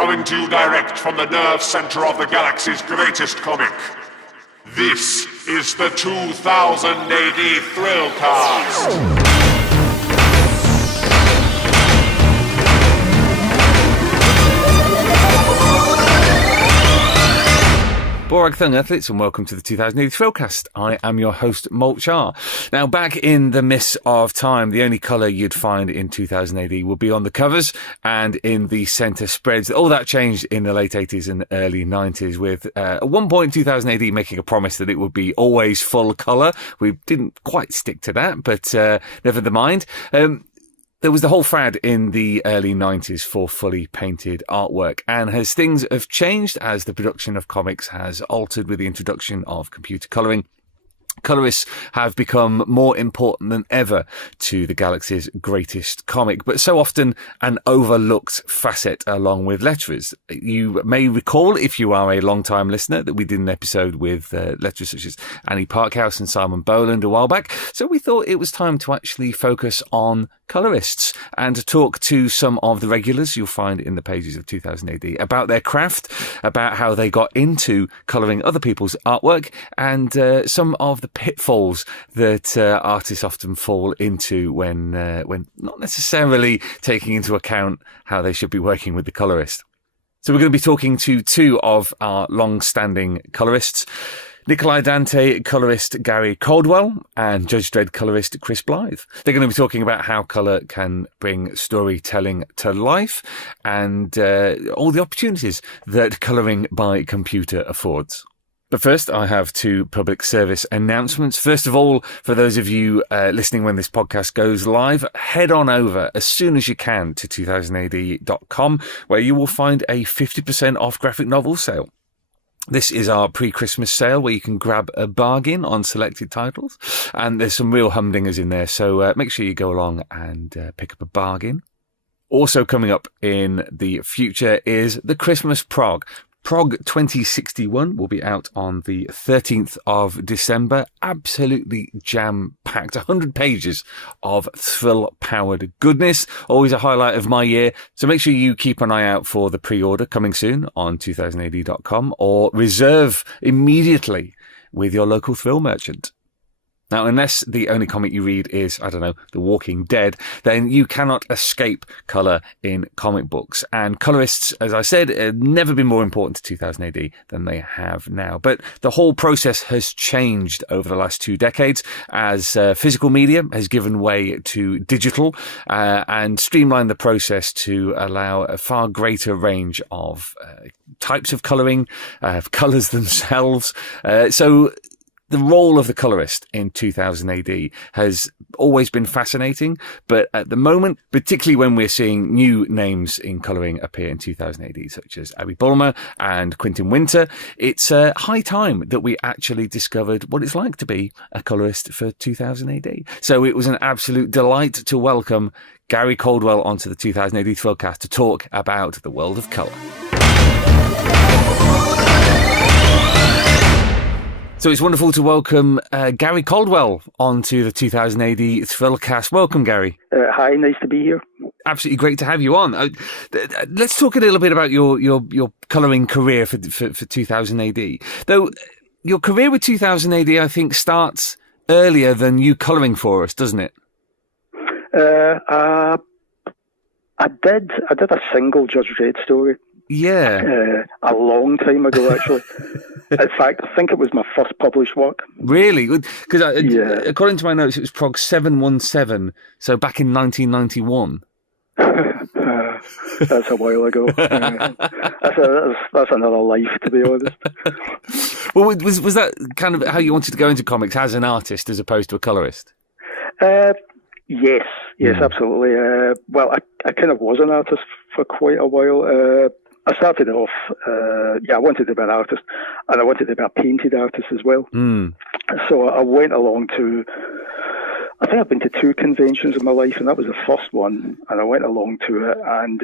coming to you direct from the nerve center of the galaxy's greatest comic. This is the 2000 AD Thrillcast. Borag Thung athletes, and welcome to the 2000 AD Thrillcast. I am your host, Molch-R. Now, back in the mists of time, the only colour you'd find in 2000 AD would be on the covers and in the centre spreads. All that changed in the late 80s and early 90s, with at one point 2000 AD making a promise that it would be always full colour. We didn't quite stick to that, but never mind. There was the whole fad in the early 90s for fully painted artwork, and as things have changed, as the production of comics has altered with the introduction of computer colouring, colourists have become more important than ever to the galaxy's greatest comic, but so often an overlooked facet along with letterers. You may recall, if you are a long-time listener, that we did an episode with letterers such as Annie Parkhouse and Simon Boland a while back, so we thought it was time to actually focus on colourists and to talk to some of the regulars you'll find in the pages of 2000 AD about their craft, about how they got into colouring other people's artwork, and some of the pitfalls that artists often fall into when not necessarily taking into account how they should be working with the colourist. So we're going to be talking to two of our long-standing colourists, Nikolai Dante colourist Gary Caldwell and Judge Dredd colourist Chris Blythe. They're going to be talking about how colour can bring storytelling to life and all the opportunities that colouring by computer affords. But first, I have two public service announcements. First of all, for those of you listening when this podcast goes live, head on over as soon as you can to 2000ad.com, where you will find a 50% off graphic novel sale. This is our pre-Christmas sale where you can grab a bargain on selected titles, and there's some real humdingers in there, so make sure you go along and pick up a bargain. Also coming up in the future is the Christmas Prog. Prog 2061 will be out on the 13th of December. Absolutely jam-packed. 100 pages of thrill-powered goodness. Always a highlight of my year. So make sure you keep an eye out for the pre-order coming soon on 2000ad.com or reserve immediately with your local thrill merchant. Now, unless the only comic you read is, I don't know, The Walking Dead, then you cannot escape colour in comic books. And colourists, as I said, have never been more important to 2000 AD than they have now. But the whole process has changed over the last 2 decades as physical media has given way to digital and streamlined the process to allow a far greater range of types of colouring, colours themselves. So the role of the colourist in 2000 AD has always been fascinating, but at the moment, particularly when we're seeing new names in colouring appear in 2000 AD, such as Abby Bulmer and Quentin Winter, it's high time that we actually discovered what it's like to be a colourist for 2000 AD. So it was an absolute delight to welcome Gary Caldwell onto the 2000 AD Thrillcast to talk about the world of colour. So it's wonderful to welcome Gary Caldwell onto the 2000 AD Thrillcast. Welcome, Gary. Hi, nice to be here. Absolutely great to have you on. Let's talk a little bit about your colouring career for 2000 AD. Though your career with 2000 AD, I think, starts earlier than you colouring for us, doesn't it? I did a single Judge Dredd story. Yeah. A long time ago, actually. In fact, I think it was my first published work. Really? Because according to my notes, it was Prog 717, so back in 1991. That's a while ago. That's another life, to be honest. Well, was that kind of how you wanted to go into comics, as an artist as opposed to a colourist? Yes, absolutely. Well, I kind of was an artist for quite a while. I started off, I wanted to be an artist, and I wanted to be a painted artist as well. So I went along to, I think I've been to 2 conventions in my life, and that was the first one, and I went along to it, and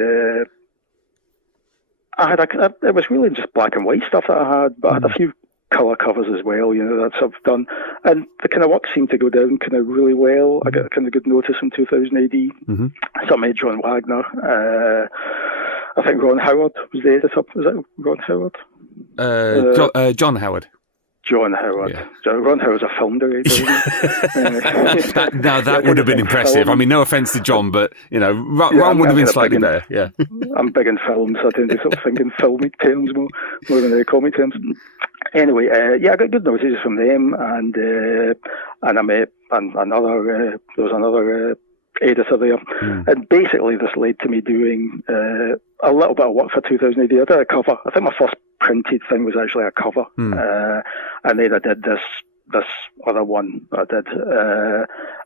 it was really just black and white stuff that I had, but I had a few colour covers as well, that I've done. And the kind of work seemed to go down kind of really well. I got a kind of good notice in 2000 AD. Some made John Wagner. I think Ron Howard was the editor. Was it Ron Howard? John Howard. John Howard. Yeah. Ron Howard's a film director. That would have been impressive. I mean, no offence to John, but Ron would have been slightly better. Yeah. I'm big in films, so I tend to sort of think in filmic terms more than comic terms. Anyway, I got good notices from them, and I met another. There was another editor there, and basically this led to me doing a little bit of work for 2000 AD. I did a cover. I think my first printed thing was actually a cover, and then I did this other one I did,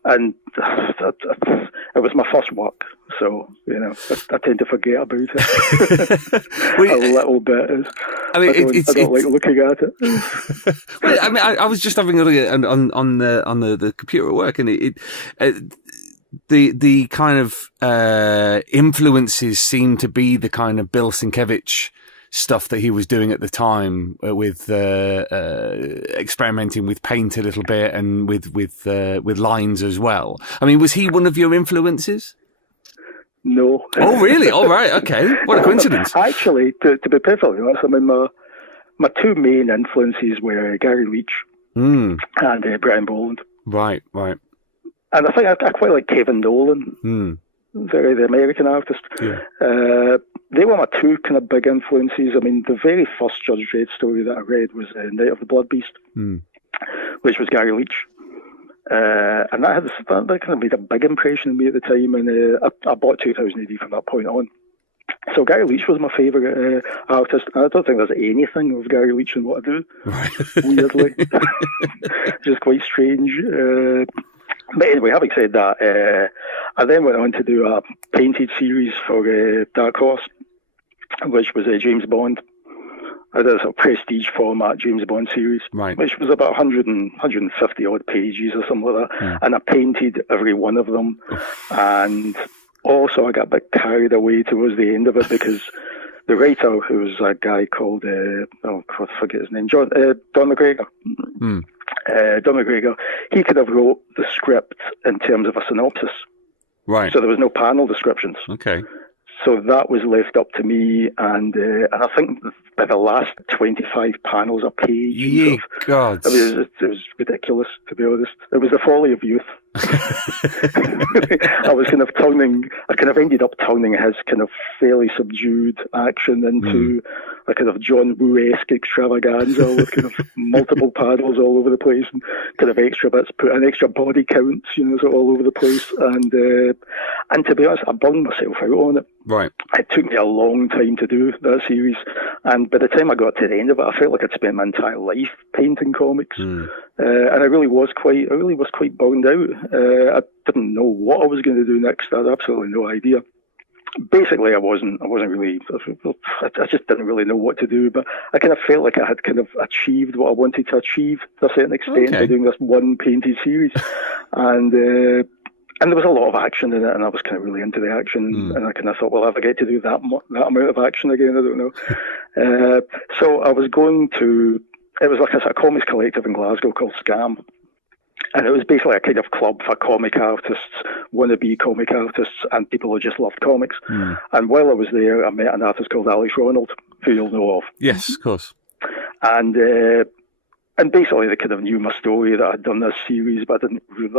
and it was my first work, so I tend to forget about it a little bit. I don't like looking at it. Well, I mean, I was just having a look at on the computer at work, and the kind of influences seem to be the kind of Bill Sienkiewicz stuff that he was doing at the time, with experimenting with paint a little bit and with lines as well. I mean, was he one of your influences? No. Oh, really? All right. Okay. What a coincidence. Actually, to be perfectly honest, I mean, my two main influences were Gary Leach and Brian Boland. Right. And I think I quite like Kevin Nolan, the American artist. Yeah. They were my two kind of big influences. I mean, the very first Judge Dredd story that I read was Night of the Blood Beast, which was Gary Leach. And that kind of made a big impression on me at the time, and I bought 2000 AD from that point on. So Gary Leach was my favourite artist, and I don't think there's anything of Gary Leach in what I do, weirdly. Just quite strange. But anyway, having said that, I then went on to do a painted series for Dark Horse, which was James Bond. I did a sort of prestige format James Bond series, which was about 150 odd pages or something like that. And I painted every one of them. And also I got a bit carried away towards the end of it, because the writer, who was a guy called, I forget his name, Don McGregor. Don McGregor, he could have wrote the script in terms of a synopsis. Right. So there was no panel descriptions. Okay. So that was left up to me, and I think by the last 25 panels a page. Ye gods. I mean, it was ridiculous, to be honest. It was the folly of youth. I kind of ended up turning his kind of fairly subdued action into a kind of John Woo-esque extravaganza with kind of multiple panels all over the place, and kind of extra bits, put in extra body counts, so all over the place. And to be honest, I burned myself out on it. Right. It took me a long time to do that series, and by the time I got to the end of it, I felt like I'd spent my entire life painting comics, and I really was quite burned out. I didn't know what I was going to do next. I had absolutely no idea. Basically, I just didn't really know what to do, but I kind of felt like I had kind of achieved what I wanted to achieve to a certain extent by doing this one painted series, and there was a lot of action in it, and I was kind of really into the action, and I kind of thought, well, if I get to do that amount of action again, I don't know. So I was going to, it was like a comics collective in Glasgow called Scam, and it was basically a kind of club for comic artists, wannabe comic artists, and people who just loved comics. And while I was there, I met an artist called Alex Ronald, who you'll know of. Yes, of course. And basically they kind of knew my story, that I'd done this series, but I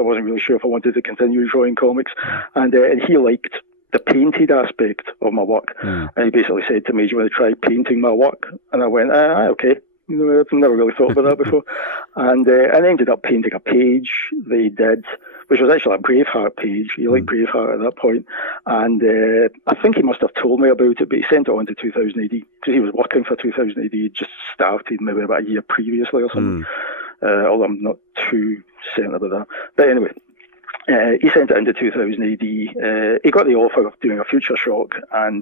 wasn't really sure if I wanted to continue drawing comics. And he liked the painted aspect of my work. And he basically said to me, do you want to try painting my work? And I went, okay. I've never really thought about that before. And I ended up painting a page that he did, which was actually a Braveheart page. He liked Braveheart at that point. And I think he must have told me about it, but he sent it on to 2000 AD, because he was working for 2000 AD. He just started maybe about a year previously or something. Although I'm not too certain about that. But anyway, he sent it into 2000 AD. He got the offer of doing a Future Shock, and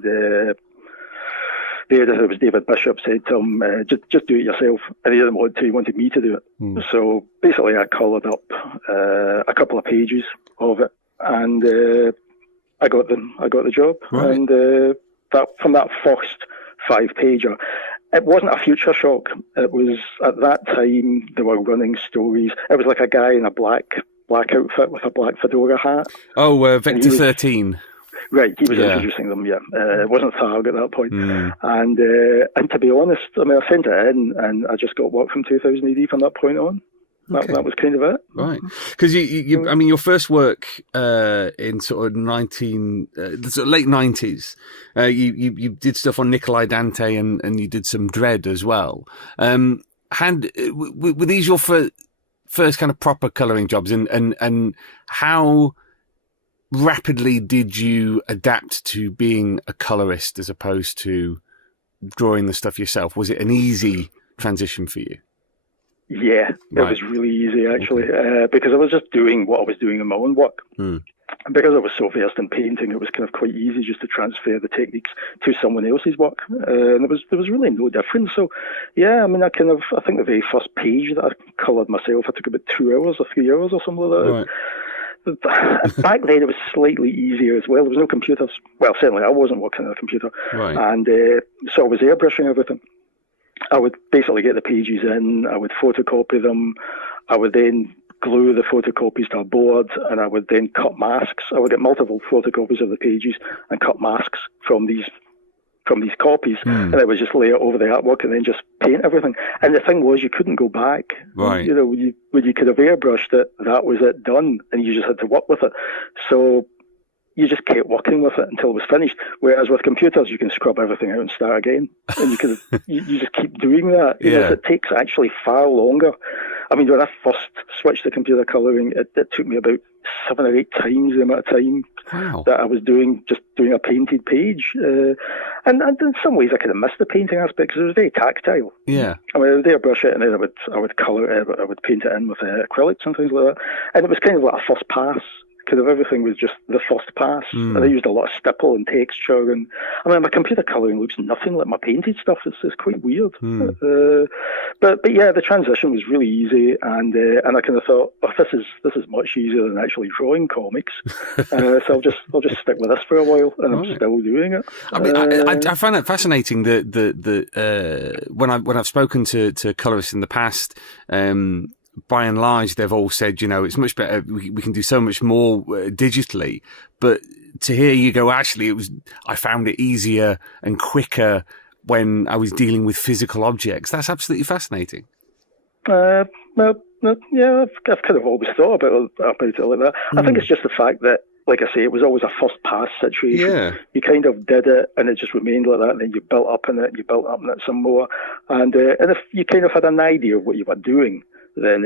the editor, was David Bishop, said to him, just do it yourself. And he didn't want to, he wanted me to do it. So basically I coloured up a couple of pages of it, and I got the job. Right. And from that first 5-pager, it wasn't a Future Shock. It was, at that time, they were running stories. It was like a guy in a black outfit with a black fedora hat. Oh, Vector 13. Right, he was Yeah. introducing them, yeah. It wasn't Tharg at that point. And to be honest, I mean, I sent it in and I just got work from 2000 AD from that point on. Okay. That was kind of it. Right. Because I mean, your first work in sort of sort of late 90s, you did stuff on Nikolai Dante and you did some Dredd as well. Were these your first kind of proper colouring jobs, and how rapidly did you adapt to being a colourist as opposed to drawing the stuff yourself? Was it an easy transition for you? Yeah, it was really easy actually, because I was just doing what I was doing in my own work. And because I was so versed in painting, it was kind of quite easy just to transfer the techniques to someone else's work, and there was really no difference. So, yeah, I mean, I think the very first page that I coloured myself, I took about 2 hours or 3 hours or something like that. Right. Back then, it was slightly easier as well. There was no computers. Well, certainly I wasn't working on a computer, Right. And so I was airbrushing everything. I would basically get the pages in, I would photocopy them, I would then glue the photocopies to a board, and I would then cut masks. I would get multiple photocopies of the pages and cut masks from these copies, and I would just lay it over the artwork and then just paint everything. And the thing was, you couldn't go back. Right. You know, when you could have airbrushed it, that was it, done, and you just had to work with it. So you just kept working with it until it was finished. Whereas with computers, you can scrub everything out and start again, and you just keep doing that. You know, it takes actually far longer. I mean, when I first switched to computer colouring, it took me about 7 or 8 times the amount of time that I was doing a painted page. And in some ways, I kind of missed the painting aspect because it was very tactile. Yeah. I mean, I would airbrush it and then I would colour it, I would paint it in with acrylics and things like that. And it was kind of like a first pass. Kind of everything was just the first pass, and I used a lot of stipple and texture. And I mean, my computer colouring looks nothing like my painted stuff. It's quite weird. But yeah, the transition was really easy, and I kind of thought, oh, this is much easier than actually drawing comics. So I'll just stick with this for a while, and I'm still doing it. I mean, I find that fascinating that when I've spoken to colourists in the past. By and large, they've all said, you know, it's much better. We can do so much more digitally. But to hear you go, actually, I found it easier and quicker when I was dealing with physical objects. That's absolutely fascinating. Well, yeah, I've kind of always thought about it like that. I think it's just the fact that, like I say, it was always a first pass situation. Yeah. You kind of did it, and it just remained like that, and then you built up in it, some more. And if you kind of had an idea of what you were doing, then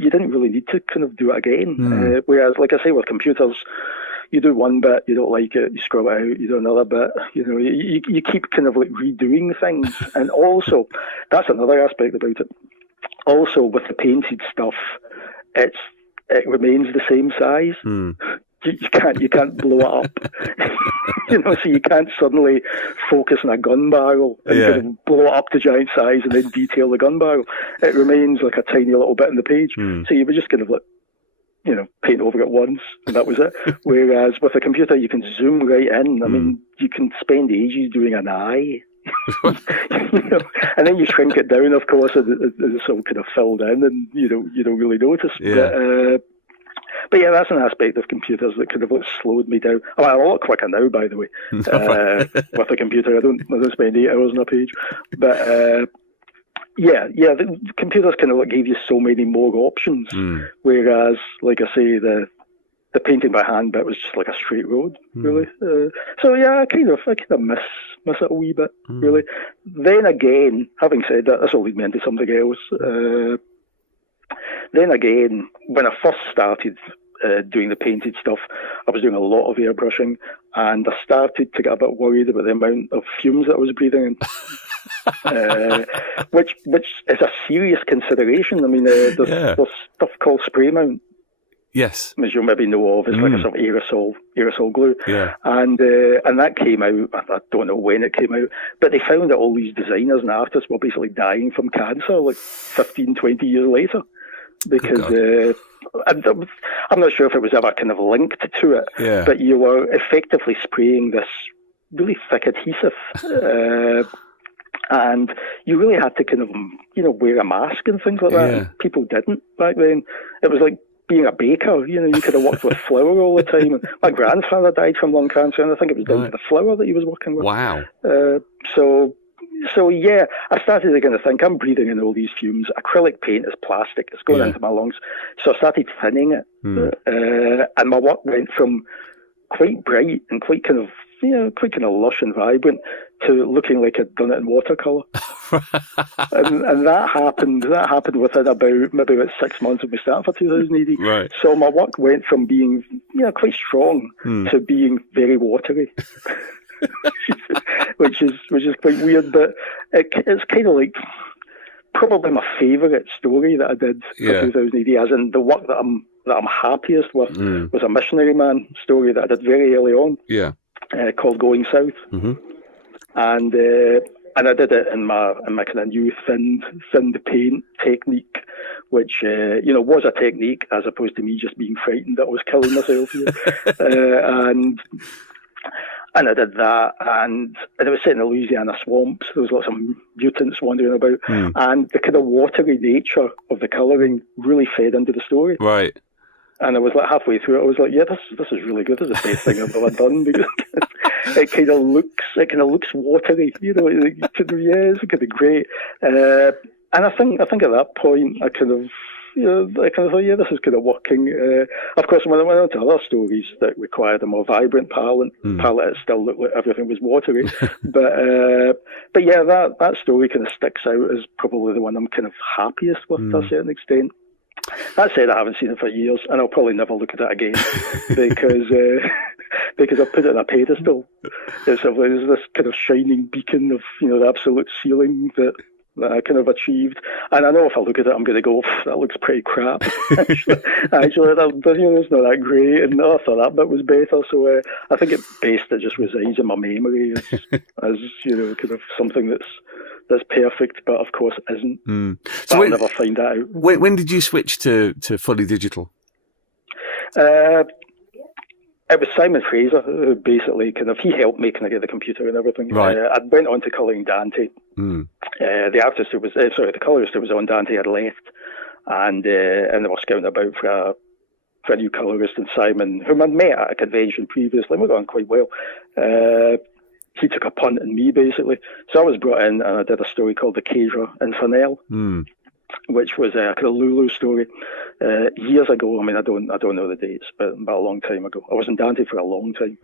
you didn't really need to kind of do it again. Whereas, like I say, with computers, you do one bit, you don't like it, you scrub it out, you do another bit. You know, you keep kind of like redoing things. And also, that's another aspect about it. Also, with the painted stuff, it remains the same size. You can't blow it up. You know, so you can't suddenly focus on a gun barrel and kind of blow it up to giant size and then detail the gun barrel. It remains like a tiny little bit on the page. So you would just kind of like, you know, paint over it once and that was it. Whereas with a computer, you can zoom right in. I mean, you can spend ages doing an eye. You know, and then you shrink it down, of course, and it's all kind of filled in, and you don't really notice. But yeah, that's an aspect of computers that kind of slowed me down. I mean, I'm a lot quicker now, by the way. With a computer, I don't spend 8 hours on a page. But the computers kind of gave you so many more options. Whereas, like I say, the painting by hand bit was just like a straight road, really. So yeah, I kind of miss it a wee bit, really. Then again, having said that, this will lead me into something else. Then again, when I first started doing the painted stuff, I was doing a lot of airbrushing, and I started to get a bit worried about the amount of fumes that I was breathing in, which is a serious consideration. I mean, there's stuff called spray mount. Yes, as you maybe know of, it's like a sort of aerosol glue. Yeah, and that came out. I don't know when it came out, but they found that all these designers and artists were basically dying from cancer like 15, 20 years later. Because I'm not sure if it was ever kind of linked to it, but you were effectively spraying this really thick adhesive, and you really had to kind of, wear a mask and things like that. And people didn't back then. It was like being a baker, you could have worked with flour all the time. And my grandfather died from lung cancer, and I think it was down to the flour that he was working with. Wow. So yeah, I started to kind of think, I'm breathing in all these fumes. Acrylic paint is plastic. It's going into my lungs. So I started thinning it. And my work went from quite bright and quite kind of lush and vibrant to looking like I'd done it in watercolour. and that happened within about 6 months of me starting for 2000 AD. Right. So my work went from being quite strong to being very watery. which is quite weird, but it's kind of like probably my favourite story that I did for 2000 AD, as in the work that I'm happiest with was a missionary man story that I did very early on. Yeah. Called Going South. And I did it in my kind of new thinned paint technique, which was a technique as opposed to me just being frightened that I was killing myself. And I did that, and it was set in the Louisiana swamps. There was lots of mutants wandering about, and the kind of watery nature of the colouring really fed into the story. Right. And I was like halfway through it, I was like, yeah, this is really good. This is the best thing I've ever done, because it kind of looks watery. It's kind of great. And I think at that point, I kind of thought, yeah, this is kind of working. Of course, when I went on to other stories that required a more vibrant palette, it still looked like everything was watery. but yeah, that story kind of sticks out as probably the one I'm kind of happiest with to a certain extent. That said, I haven't seen it for years, and I'll probably never look at it again because I've put it on a pedestal. It's this kind of shining beacon of the absolute ceiling that I kind of achieved. And I know if I look at it, I'm going to go, that looks pretty crap. Actually, it's not that great. And I thought that bit was better. So I think it just resides in my memory as kind of something that's perfect, but of course isn't. So I'll never find that out. When did you switch to fully digital? It was Simon Fraser who basically he helped me kind of get the computer and everything. Right. I went on to colouring Dante. The artist who was, the colourist who was on Dante had left, and they were scouting about for a new colourist, and Simon, whom I'd met at a convention previously, we got on quite well. He took a punt on me, basically. So I was brought in, and I did a story called The Cadre Infernal, which was a kind of Lulu story years ago. I mean, I don't know the dates, but a long time ago. I was in Dante for a long time,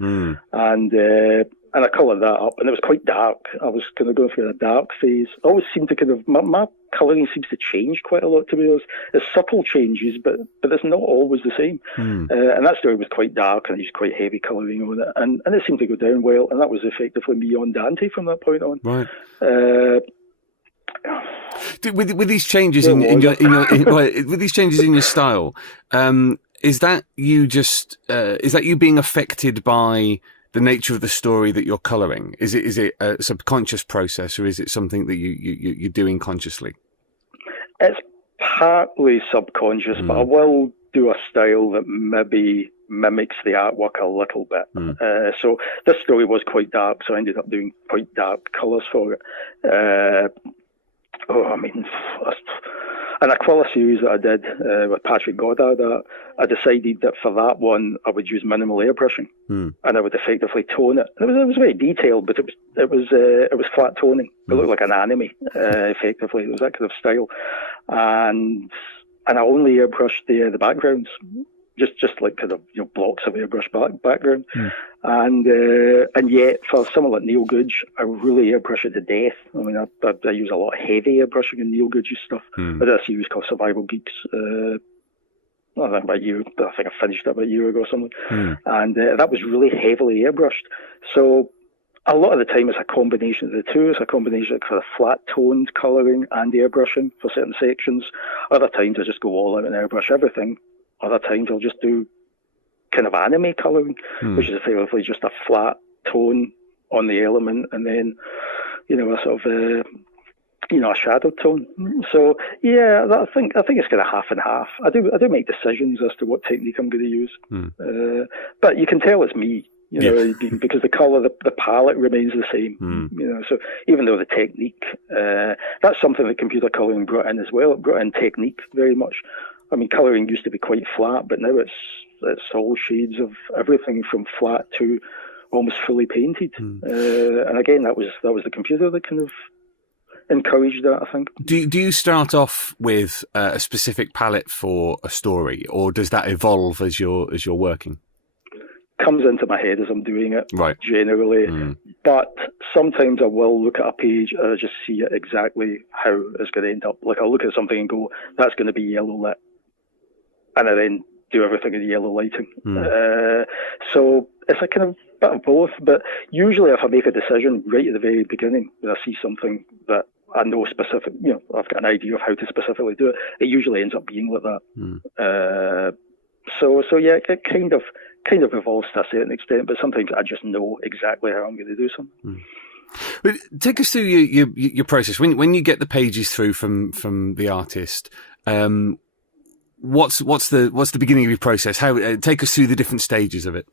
and I coloured that up, and it was quite dark. I was kind of going through a dark phase. I always seem to kind of my colouring seems to change quite a lot, to be honest. It's subtle changes, but it's not always the same. And that story was quite dark, and I used quite heavy colouring on it, and it seemed to go down well, and that was effectively me on Dante from that point on. Right. With these changes with these changes in your style, is that you being affected by the nature of the story that you're colouring? Is it a subconscious process, or is it something that you're doing consciously? It's partly subconscious, but I will do a style that maybe mimics the artwork a little bit. So this story was quite dark, so I ended up doing quite dark colours for it. An Aquila series that I did with Patrick Goddard, I decided that for that one I would use minimal airbrushing, and I would effectively tone it. It was very detailed, but it was flat toning. It looked like an anime, effectively. It was that kind of style, and I only airbrushed the backgrounds. Just like kind of blocks of airbrush background, and yet for someone like Neil Googe, I really airbrush it to death. I mean, I use a lot of heavy airbrushing in Neil Googe's stuff. I did a series called Survival Geeks. I think I finished it about a year ago or something, and that was really heavily airbrushed. So a lot of the time it's a combination of the two. It's a combination of kind of flat toned colouring and airbrushing for certain sections. Other times I just go all out and airbrush everything. Other times I'll just do kind of anime colouring, which is effectively just a flat tone on the element, and then a sort of a shadow tone. So yeah, I think it's kind of half and half. I do make decisions as to what technique I'm going to use, but you can tell it's me. Because the colour, the palette remains the same. So even though the technique, that's something that computer colouring brought in as well. It brought in technique very much. I mean, colouring used to be quite flat, but now it's all shades of everything from flat to almost fully painted. And again, that was the computer that kind of encouraged that, I think. Do you start off with a specific palette for a story, or does that evolve as you're working? Comes into my head as I'm doing it, right? Generally, but sometimes I will look at a page and I just see it exactly how it's going to end up. Like I'll look at something and go, "That's going to be yellow lit," and I then do everything in yellow lighting. So it's a kind of bit of both. But usually, if I make a decision right at the very beginning, when I see something that I know specific, I've got an idea of how to specifically do it, it usually ends up being like that. So yeah, it kind of evolves to a certain extent, but sometimes I just know exactly how I'm going to do something. But take us through your process when you get the pages through from the artist. What's the beginning of your process? How take us through the different stages of it?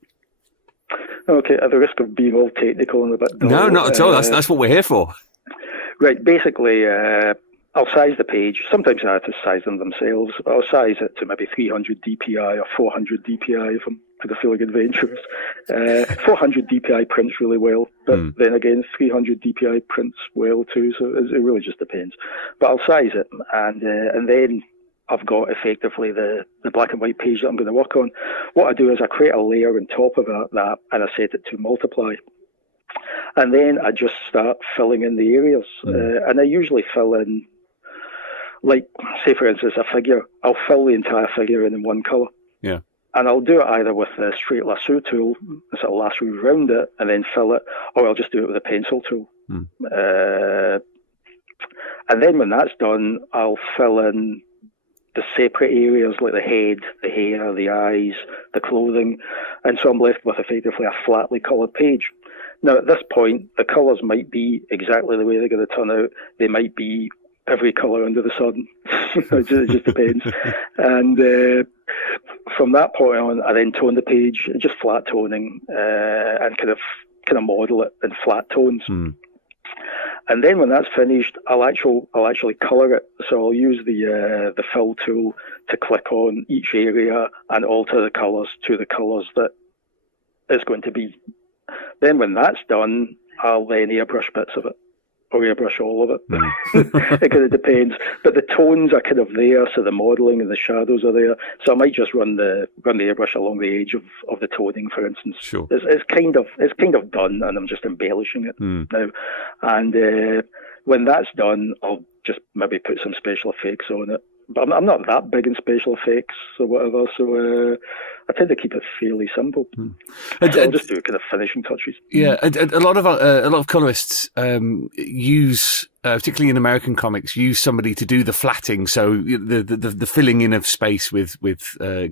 Okay, at the risk of being all technical and a bit dull, no, not at all. That's what we're here for. Right. Basically, I'll size the page. Sometimes artists size them themselves. I'll size it to maybe 300 DPI or 400 DPI if I'm feeling adventurous. 400 DPI prints really well, but then again, 300 DPI prints well too. So it really just depends. But I'll size it, and then I've got effectively the black and white page that I'm going to work on. What I do is I create a layer on top of that and I set it to multiply. And then I just start filling in the areas. And I usually fill in, like, say for instance, a figure. I'll fill the entire figure in one colour. Yeah. And I'll do it either with the straight lasso tool, sort of lasso around it, and then fill it, or I'll just do it with a pencil tool. And then when that's done, I'll fill in the separate areas like the head, the hair, the eyes, the clothing. And so I'm left with effectively a flatly coloured page. Now, at this point, the colours might be exactly the way they're going to turn out. They might be every colour under the sun. It just depends. And from that point on, I then tone the page, just flat toning, and kind of model it in flat tones. And then when that's finished, I'll actually colour it. So I'll use the fill tool to click on each area and alter the colours to the colours that it's going to be. Then when that's done, I'll then airbrush bits of it, or airbrush all of it. It kind of depends. But the tones are kind of there, so the modelling and the shadows are there. So I might just run the airbrush along the edge of the toning, for instance. Sure. It's kind of done, and I'm just embellishing it now. And when that's done, I'll just maybe put some special effects on it. But I'm not that big in special effects or whatever, so I tend to keep it fairly simple. So I'll just do kind of finishing touches. Yeah, a lot of colourists use, particularly in American comics, use somebody to do the flatting, so the filling in of space with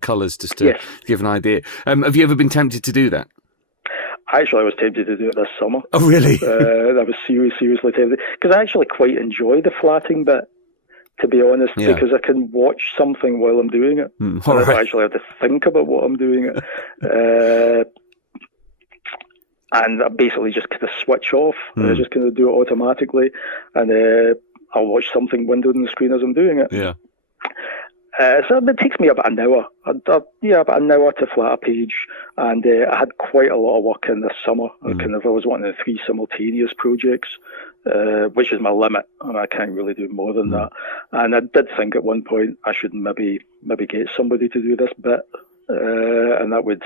colours, just to give an idea. Have you ever been tempted to do that? Actually, I was tempted to do it this summer. Oh, really? I was seriously tempted, because I actually quite enjoy the flatting bit, to be honest, because I can watch something while I'm doing it. I don't actually have to think about what I'm doing it. And I basically just kind of switch off. I just kind of do it automatically, and I'll watch something windowed on the screen as I'm doing it. Yeah. So it takes me about an hour. About an hour to flat a page, and I had quite a lot of work in this summer. I was wanting 3 simultaneous projects, which is my limit, and I can't really do more than that. And I did think at one point I should maybe get somebody to do this bit, and that would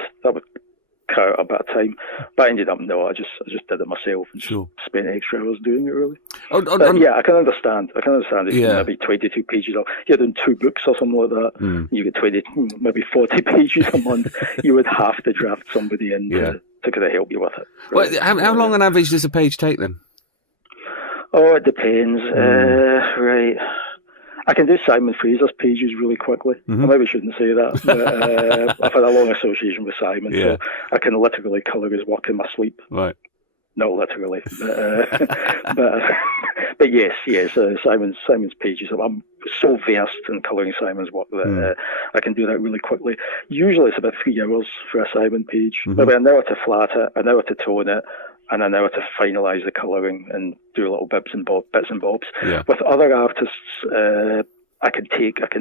cut out a bit of time. But I ended up I just did it myself and just spent extra hours doing it, really. Yeah, I can understand. If maybe 22 pages, or you're doing 2 books or something like that. You get 20, maybe 40 pages a month. You would have to draft somebody in to kind of help you with it. Right? Well, how long on average does a page take then? Oh, it depends. Right. I can do Simon Fraser's pages really quickly. I maybe shouldn't say that, but I've had a long association with Simon, so I can literally colour his work in my sleep. Right. Not literally, but yes. Simon's pages. I'm so versed in colouring Simon's work that I can do that really quickly. Usually, it's about 3 hours for a Simon page. Maybe an hour to flat it, an hour to tone it, and an hour to finalise the colouring and do little bits and bobs. Yeah. With other artists, I can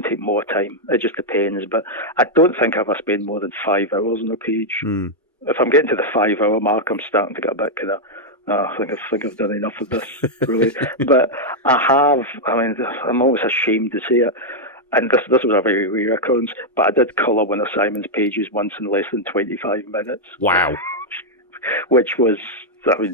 take more time. It just depends. But I don't think I ever spend more than 5 hours on a page. If I'm getting to the 5 hour mark, I'm starting to get a bit kind of, I think I've done enough of this, really. But I'm always ashamed to say it. And this was a very rare occurrence, but I did colour one of Simon's pages once in less than 25 minutes. Wow. Which was, that was,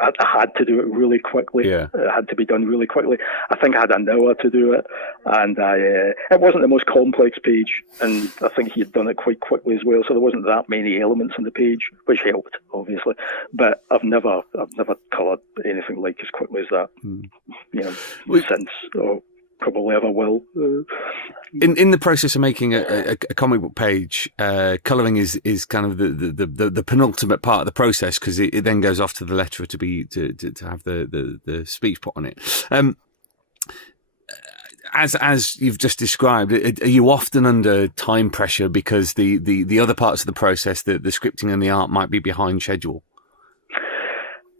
I had to do it really quickly. Yeah. It had to be done really quickly. I think I had an hour to do it, and it wasn't the most complex page, and I think he had done it quite quickly as well, so there wasn't that many elements in the page, which helped, obviously. But I've never coloured anything like as quickly as that, since, or probably ever will. In the process of making a comic book page, colouring is kind of the penultimate part of the process, because it then goes off to the letterer to have the speech put on it. As you've just described, are you often under time pressure because the other parts of the process, the scripting and the art, might be behind schedule?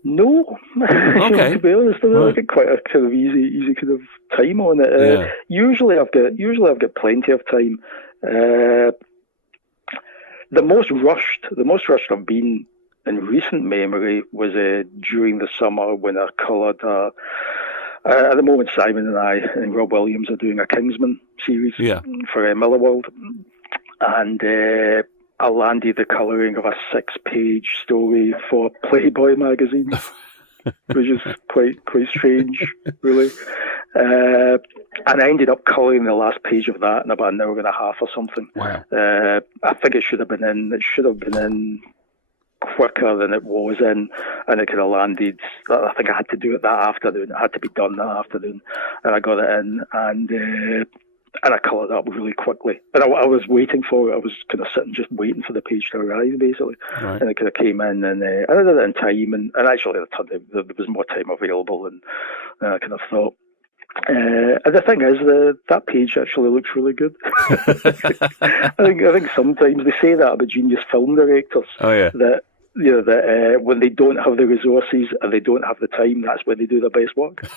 No, okay. To be honest, I get quite a kind of easy kind of time on it. Usually I've got plenty of time. The most rushed I've been in recent memory was during the summer when I coloured. At the moment, Simon and I and Rob Williams are doing a Kingsman series for Millarworld, and I landed the colouring of a 6-page story for Playboy magazine, which is quite strange, really. And I ended up colouring the last page of that in about an hour and a half or something. Wow. I think it should have been in quicker than it was in, and it could have landed. I think I had to do it that afternoon. It had to be done that afternoon, and I got it in, and I coloured up really quickly. And I was waiting for it. I was kind of sitting just waiting for the page to arrive, basically. Right. And it kind of came in, and I did it in time. And actually, there was more time available than I kind of thought. And the thing is, that page actually looks really good. I think sometimes they say that about genius film directors. Oh, yeah. That when they don't have the resources and they don't have the time, that's when they do their best work.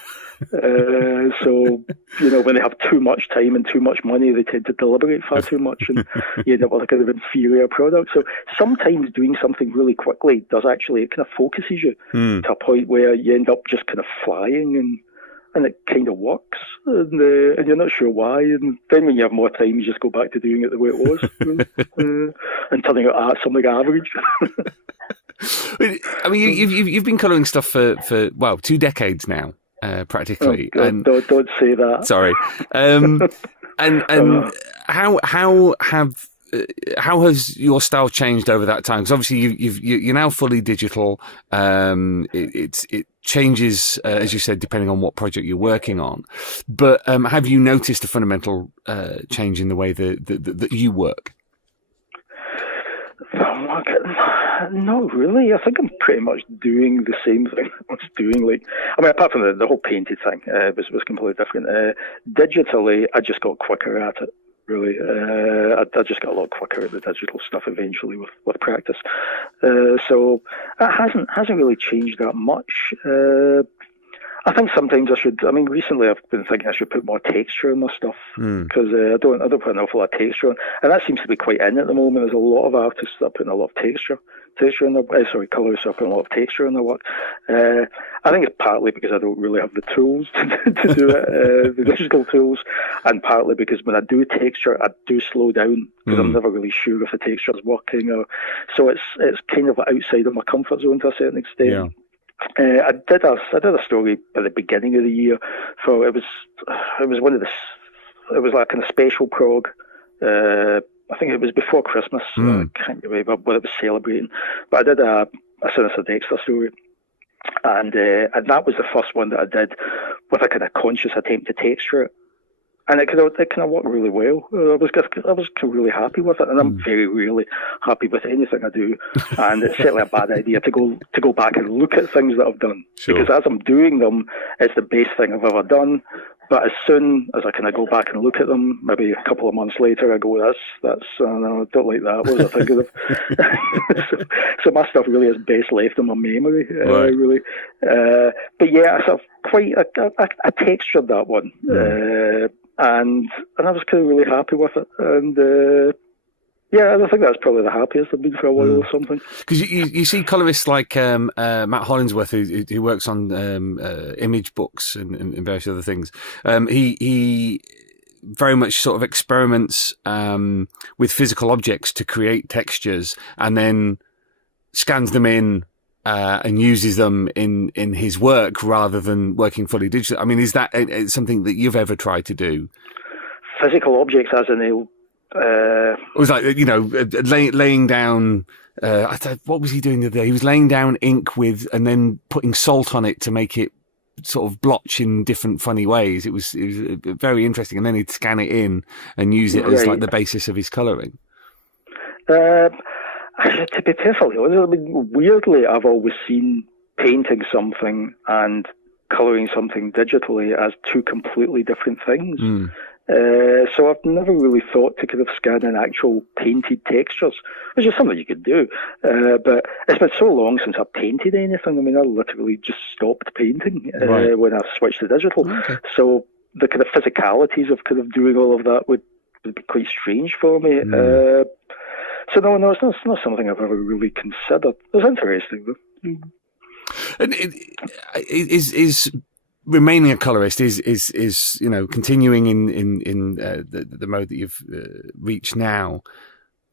So, when they have too much time and too much money, they tend to deliberate far too much, and you end up with a kind of inferior product. So sometimes doing something really quickly it kind of focuses you to a point where you end up just kind of flying, and it kind of works, and you're not sure why. And then when you have more time, you just go back to doing it the way it was, and turning out something average. I mean, you've been colouring stuff for 2 decades now, practically. Oh, and don't say that. Sorry. And how has your style changed over that time? Because obviously you're now fully digital. It changes, as you said, depending on what project you're working on. But have you noticed a fundamental change in the way that you work? Not really. I think I'm pretty much doing the same thing I was doing. Apart from the whole painted thing, was completely different. Digitally, I just got quicker at it. Really, I just got a lot quicker at the digital stuff eventually with practice. So it hasn't really changed that much. I think sometimes I should. Recently I've been thinking I should put more texture in my stuff, because I don't put an awful lot of texture on, and that seems to be quite in at the moment. There's a lot of artists that are putting a lot of texture in their colourists are putting a lot of texture in their work. I think it's partly because I don't really have the tools to do it, the digital tools, and partly because when I do texture, I do slow down because I'm never really sure if the texture is working, so it's kind of outside of my comfort zone to a certain extent. Yeah. I did a story at the beginning of the year for it was like a kind of special prog. I think it was before Christmas. I can't remember what it was celebrating, but I did a Sinister Dexter story, and that was the first one that I did with a kind of conscious attempt to texture it. And it kind of worked really well. I was really happy with it, and I'm very rarely happy with anything I do. And it's certainly a bad idea to go back and look at things that I've done, because as I'm doing them, it's the best thing I've ever done. But as soon as I kind of go back and look at them, maybe a couple of months later, I go, that's no, I don't like that. What was I thinking of? so my stuff really is best left in my memory, right. Really. But yeah, I textured that one. and I was kind of really happy with it. And yeah, I think that's probably the happiest I've been for a while or something. Because you see colourists like Matt Hollingsworth, who works on image books and various other things. He very much sort of experiments with physical objects to create textures, and then scans them in and uses them in his work rather than working fully digital. I mean, is that something that you've ever tried to do? Physical objects, as in it was like, laying down. What was he doing the other day? He was laying down ink and then putting salt on it to make it sort of blotch in different funny ways. It was very interesting, and then he'd scan it in and use it as like the basis of his colouring. To be perfectly honest, I mean, weirdly, I've always seen painting something and colouring something digitally as two completely different things. So I've never really thought to kind of scan in actual painted textures, which is something you could do. But it's been so long since I've painted anything. I mean, I literally just stopped painting when I switched to digital. Okay. So the kind of physicalities of kind of doing all of that would be quite strange for me. So no, it's not something I've ever really considered. It's interesting though. And is remaining a colourist is continuing in the mode that you've reached now,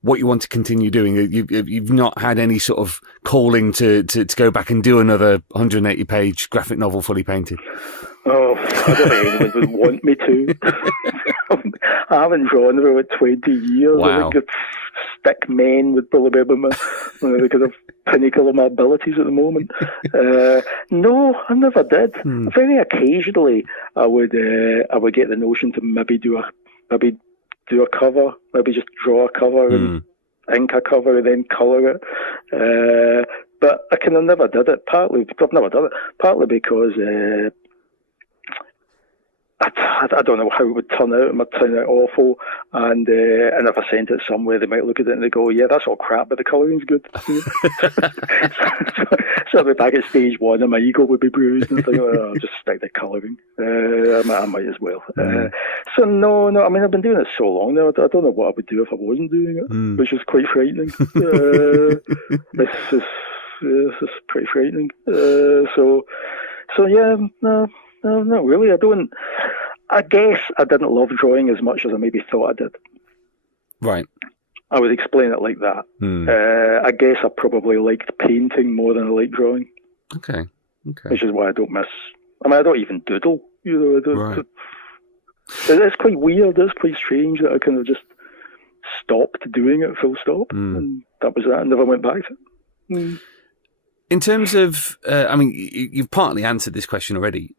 what you want to continue doing? You've not had any sort of calling to go back and do another 180-page graphic novel fully painted? Oh, I don't think anyone would want me to. I haven't drawn for about 20 years. Wow. I think the stick men would probably be the kind of pinnacle of my abilities at the moment. No, I never did. Very occasionally, I would get the notion to maybe do a cover, maybe just draw a cover and ink a cover and then colour it. But I kind of never did it. Partly because I don't know how it would turn out. It might turn out awful, and if I sent it somewhere, they might look at it and they go, "Yeah, that's all crap, but the colouring's good." So I'd be back at stage one, and my ego would be bruised, and think, "Oh, I'll just stick to colouring. I might as well." So no. I mean, I've been doing it so long now. I don't know what I would do if I wasn't doing it, which is quite frightening. This is pretty frightening. So yeah, no. No, not really. I guess I didn't love drawing as much as I maybe thought I did. Right. I would explain it like that. I guess I probably liked painting more than I liked drawing. Okay. Which is why I don't miss. I mean, I don't even doodle. It's quite weird. It's quite strange that I kind of just stopped doing it full stop. And that was that. I never went back to it. In terms of, I mean, you've partly answered this question already.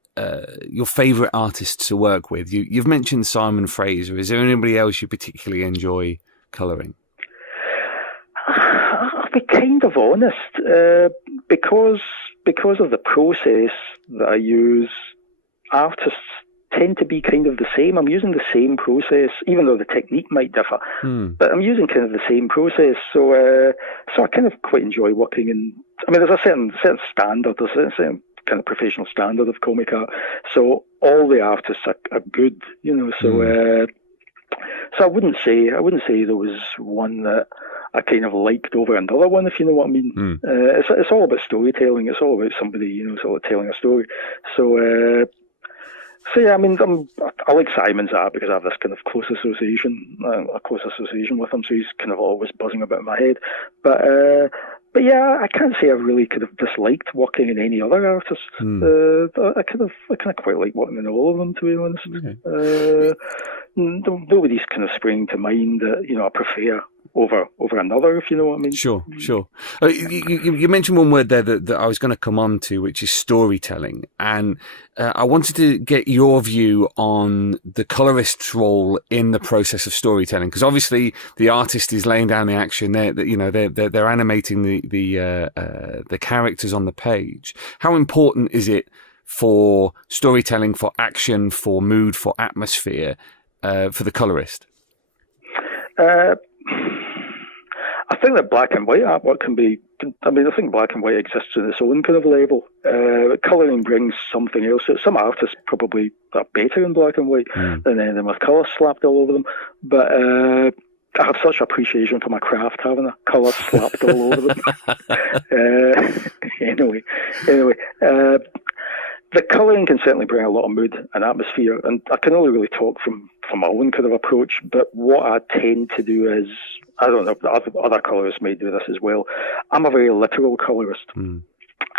Your favourite artists to work with? You've mentioned Simon Fraser. Is there anybody else you particularly enjoy colouring? I'll be kind of honest. Because of the process that I use, artists tend to be kind of the same. I'm using the same process, even though the technique might differ. But I'm using kind of the same process. So I kind of quite enjoy working in. I mean, there's a certain standard. There's a certain kind of professional standard of comic art. So all the artists are good, So I wouldn't say there was one that I kind of liked over another one, if you know what I mean. It's all about storytelling. It's all about somebody, sort of telling a story. So yeah, I mean, I like Simon's art because I have this kind of close association with him. So he's kind of always buzzing about in my head. But yeah, I can't say I really kind of disliked working in any other artist. I kind of quite like working in all of them, to be honest. Okay. Nobody's kind of springing to mind that I prefer over another, if you know what I mean. Sure. You mentioned one word there that I was going to come on to, which is storytelling, and I wanted to get your view on the colourist's role in the process of storytelling, because obviously the artist is laying down the action. They're animating the characters on the page. How important is it for storytelling, for action, for mood, for atmosphere, for the colourist? I think that black and white artwork can be I think black and white exists on its own kind of level. Colouring brings something else. Some artists probably are better in black and white than with colour slapped all over them. But I have such appreciation for my craft having a colour slapped all over them. Anyway, the colouring can certainly bring a lot of mood and atmosphere, and I can only really talk from my own kind of approach, but what I tend to do is, I don't know, other colourists may do this as well, I'm a very literal colourist.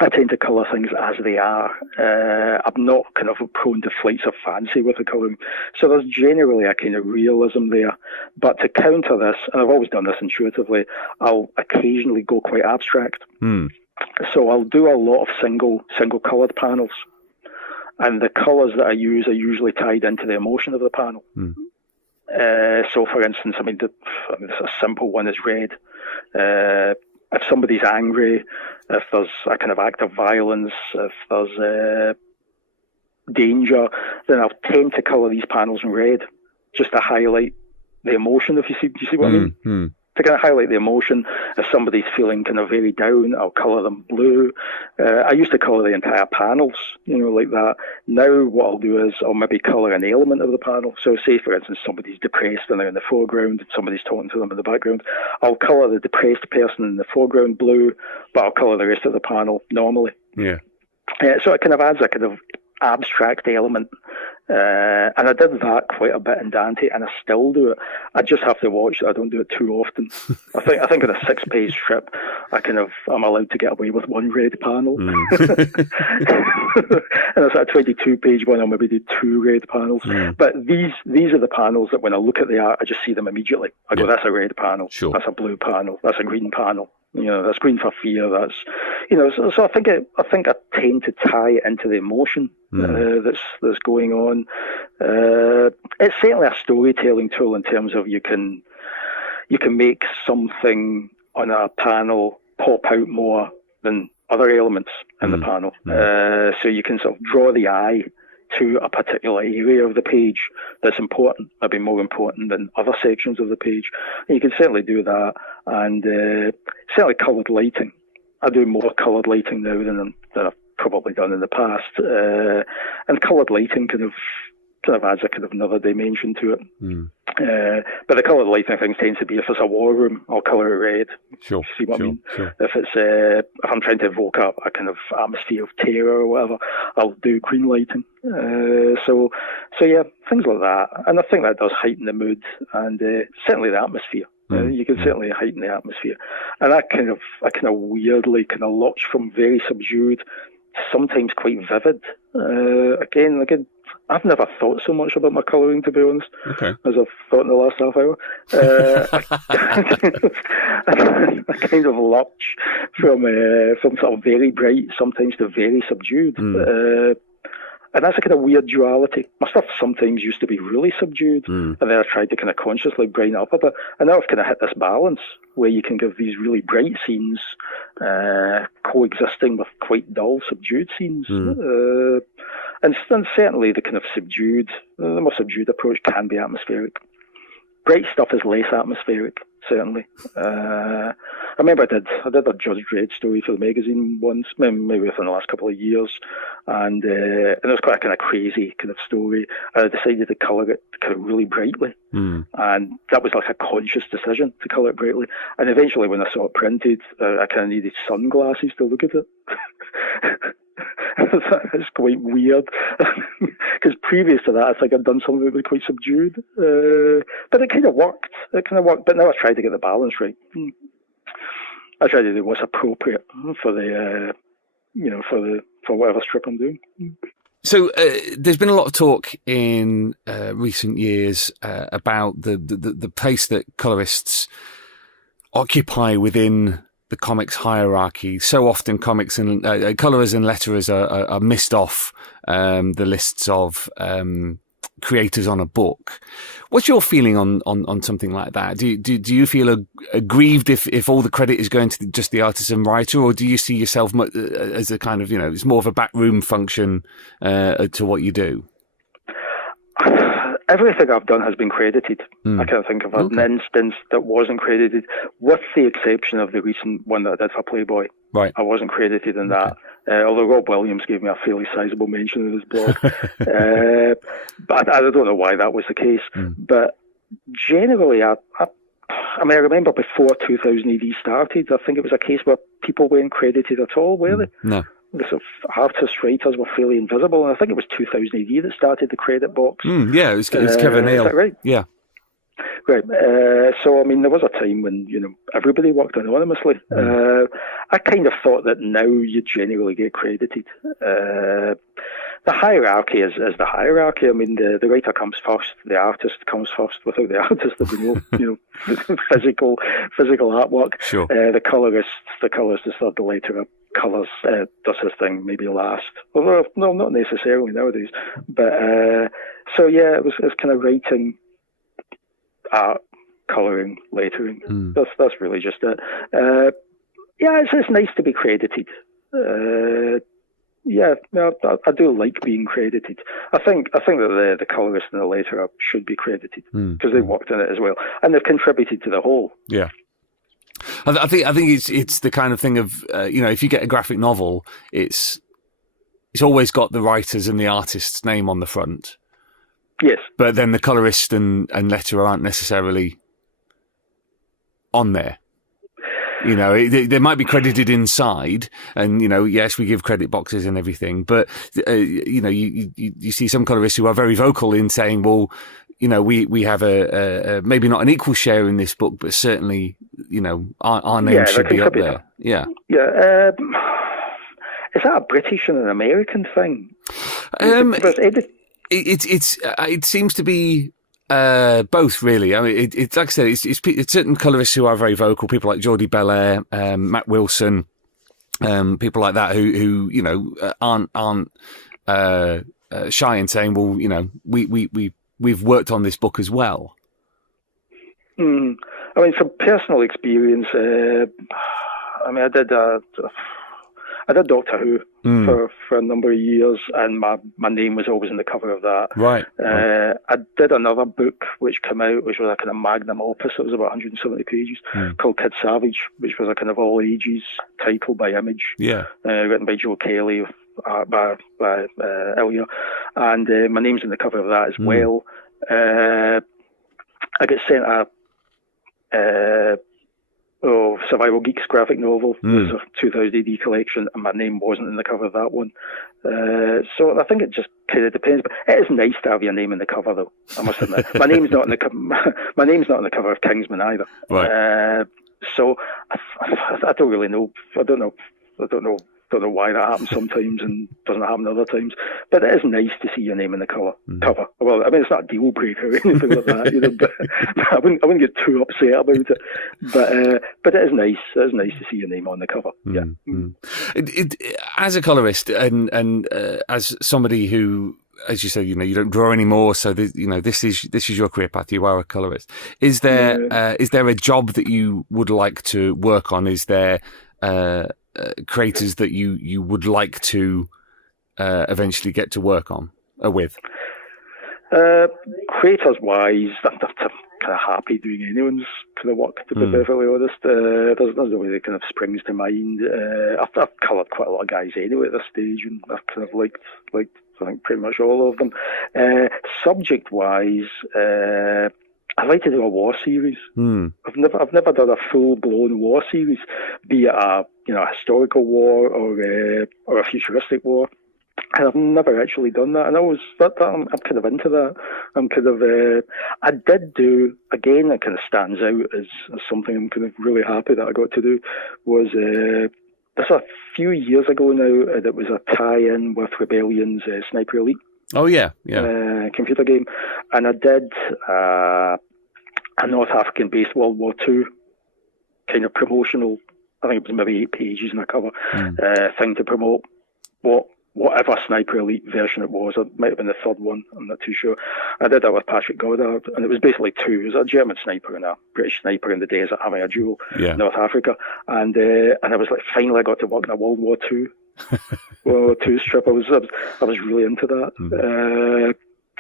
I tend to colour things as they are. I'm not kind of prone to flights of fancy with the colouring. So there's generally a kind of realism there. But to counter this, and I've always done this intuitively, I'll occasionally go quite abstract. So I'll do a lot of single coloured panels. And the colours that I use are usually tied into the emotion of the panel. So, for instance, a simple one is red. If somebody's angry, if there's a kind of act of violence, if there's danger, then I'll tend to colour these panels in red just to highlight the emotion, if you see what I mean? To kind of highlight the emotion. If somebody's feeling kind of very down, I'll colour them blue. I used to colour the entire panels, like that. Now what I'll do is I'll maybe colour an element of the panel. So say, for instance, somebody's depressed and they're in the foreground and somebody's talking to them in the background. I'll colour the depressed person in the foreground blue, but I'll colour the rest of the panel normally. Yeah. So it kind of adds a kind of abstract element. And I did that quite a bit in Dante, and I still do it. I just have to watch that I don't do it too often. I think in a 6-page strip, I'm allowed to get away with one red panel. And it's a 22-page one, I'll maybe do 2 red panels. But these are the panels that when I look at the art, I just see them immediately. I go, that's a red panel. Sure. That's a blue panel. That's a green panel. That's green for fear. That's, so I think I tend to tie it into the emotion that's going on. It's certainly a storytelling tool in terms of you can make something on a panel pop out more than other elements in the panel. So you can sort of draw the eye to a particular area of the page that's important, maybe more important than other sections of the page. And you can certainly do that. And certainly coloured lighting. I do more coloured lighting now than I've probably done in the past. And coloured lighting kind of adds a kind of another dimension to it. But the coloured lighting things tends to be, if it's a war room, I'll colour it red. Sure. See what I mean? Sure. If it's if I'm trying to evoke up a kind of atmosphere of terror or whatever, I'll do green lighting. So yeah, things like that. And I think that does heighten the mood and certainly the atmosphere. You can certainly heighten the atmosphere. And I kind of weirdly kind of lurch from very subdued, sometimes quite vivid. Again, I've never thought so much about my colouring, to be honest, as I've thought in the last half hour. I kind of lurch from sort of very bright, sometimes to very subdued. And that's a kind of weird duality. My stuff sometimes used to be really subdued, and then I tried to kind of consciously brighten it up a bit. And now I've kind of hit this balance where you can give these really bright scenes coexisting with quite dull, subdued scenes. And certainly the kind of the more subdued approach can be atmospheric. Bright stuff is less atmospheric, certainly. I remember I did a Judge Dredd story for the magazine once, maybe within the last couple of years, and it was quite a kind of crazy kind of story. I decided to colour it kind of really brightly, and that was like a conscious decision to colour it brightly. And eventually, when I saw it printed, I kind of needed sunglasses to look at it. It's quite weird because previous to that I think I'd done something that was quite subdued, but it kind of worked. But now I try to get the balance right. I try to do what's appropriate for the for whatever strip I'm doing. So there's been a lot of talk in recent years about the place that colourists occupy within the comics hierarchy. So often comics and colourers and letterers are missed off the lists of creators on a book. What's your feeling on something like that? Do you feel aggrieved if all the credit is going to just the artist and writer, or do you see yourself as a kind of, it's more of a backroom function to what you do? Everything I've done has been credited. I can't think of an instance that wasn't credited, with the exception of the recent one that I did for Playboy. Right. I wasn't credited in that, although Rob Williams gave me a fairly sizable mention in his blog. But I don't know why that was the case. But generally, I remember before 2000 AD started, I think it was a case where people weren't credited at all, were they? No. The sort of artist writers were fairly invisible, and I think it was 2000 AD that started the credit box. Yeah, it was Kevin Neal. Is that right? Yeah. Right. So, I mean, there was a time when, everybody worked anonymously. I kind of thought that now you generally get credited. The hierarchy is the hierarchy. I mean, the writer comes first, the artist comes first. Without the artist, there'd be no, physical artwork. Sure. The colourist is third, the letterer colours does his thing maybe last. Although, no, not necessarily nowadays. But so yeah, it was kind of writing, art, colouring, lettering. That's really just it. Yeah, it's nice to be credited. Yeah, I do like being credited. I think that the colourist and the letterer should be credited because they worked in it as well, and they've contributed to the whole. Yeah. I think it's the kind of thing of if you get a graphic novel, it's always got the writer's and the artist's name on the front. Yes, but then the colourist and letterer aren't necessarily on there. They might be credited inside, and yes, we give credit boxes and everything. But you see some colourists who are very vocal in saying, well, we have a maybe not an equal share in this book, but certainly, our name should be up there. Yeah. Yeah. Is that a British and an American thing? It seems to be both, really. I mean, it's like I said, it's certain colourists who are very vocal, people like Geordie Belair, Matt Wilson, people like that who aren't shy in saying, well, we've worked on this book as well. I mean, from personal experience, I did Doctor Who for a number of years, and my name was always in the cover of that. Right. I did another book which came out, which was a kind of magnum opus. It was about 170 pages, called Kid Savage, which was a kind of all ages title by Image. Yeah. Written by Joe Kelly, by Ilya, and my name's in the cover of that as well. I got sent a Survival Geeks graphic novel. It was a 2000 AD collection, and my name wasn't in the cover of that one. So I think it just kind of depends. But it is nice to have your name in the cover, though. I must admit, my name's not in the cover of Kingsman either. Right. So I don't really know. I don't know why that happens sometimes and doesn't happen other times. But it is nice to see your name in the cover. Well, I mean, it's not a deal breaker or anything like that, but I wouldn't get too upset about it. But it is nice. It is nice to see your name on the cover. Yeah. As a colourist and as somebody who, as you said, you don't draw anymore, so this is your career path. You are a colourist. Is there a job that you would like to work on? Is there creators that you would like to eventually get to work on with? Creators wise, I'm kind of happy doing anyone's kind of work, to be perfectly honest. There's no way that kind of springs to mind. I've coloured quite a lot of guys anyway at this stage, and I've kind of liked I think pretty much all of them. Subject wise, I like to do a war series. I've never done a full blown war series, be it a historical war or a futuristic war. And I've never actually done that, and I'm kind of into that. I'm kind of I did do, again, that kind of stands out as something I'm kind of really happy that I got to do, was this a few years ago now, that was a tie-in with Rebellion's Sniper Elite. Oh yeah. Computer game, and I did a North African-based World War II kind of promotional, I think it was maybe 8 pages in a cover, thing to promote whatever Sniper Elite version it was. It might have been the third one, I'm not too sure. I did that with Patrick Goddard, and it was basically two. It was a German sniper and a British sniper in the desert having a duel in North Africa. And I was like, finally I got to work in a World War II strip. I was really into that.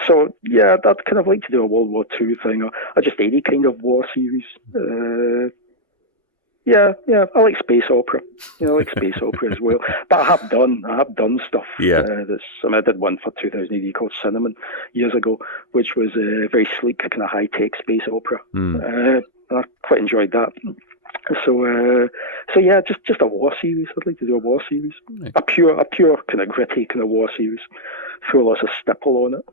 So yeah, I'd kind of like to do a World War II thing, or just any kind of war series. Yeah, I like space opera. I like space opera as well. But I have done stuff. Yeah. I did one for 2000 AD called Cinnamon years ago, which was a very sleek, kind of high-tech space opera. I quite enjoyed that. So yeah, just a war series. I'd like to do a war series, a pure kind of gritty kind of war series, throw lots of stipple on it.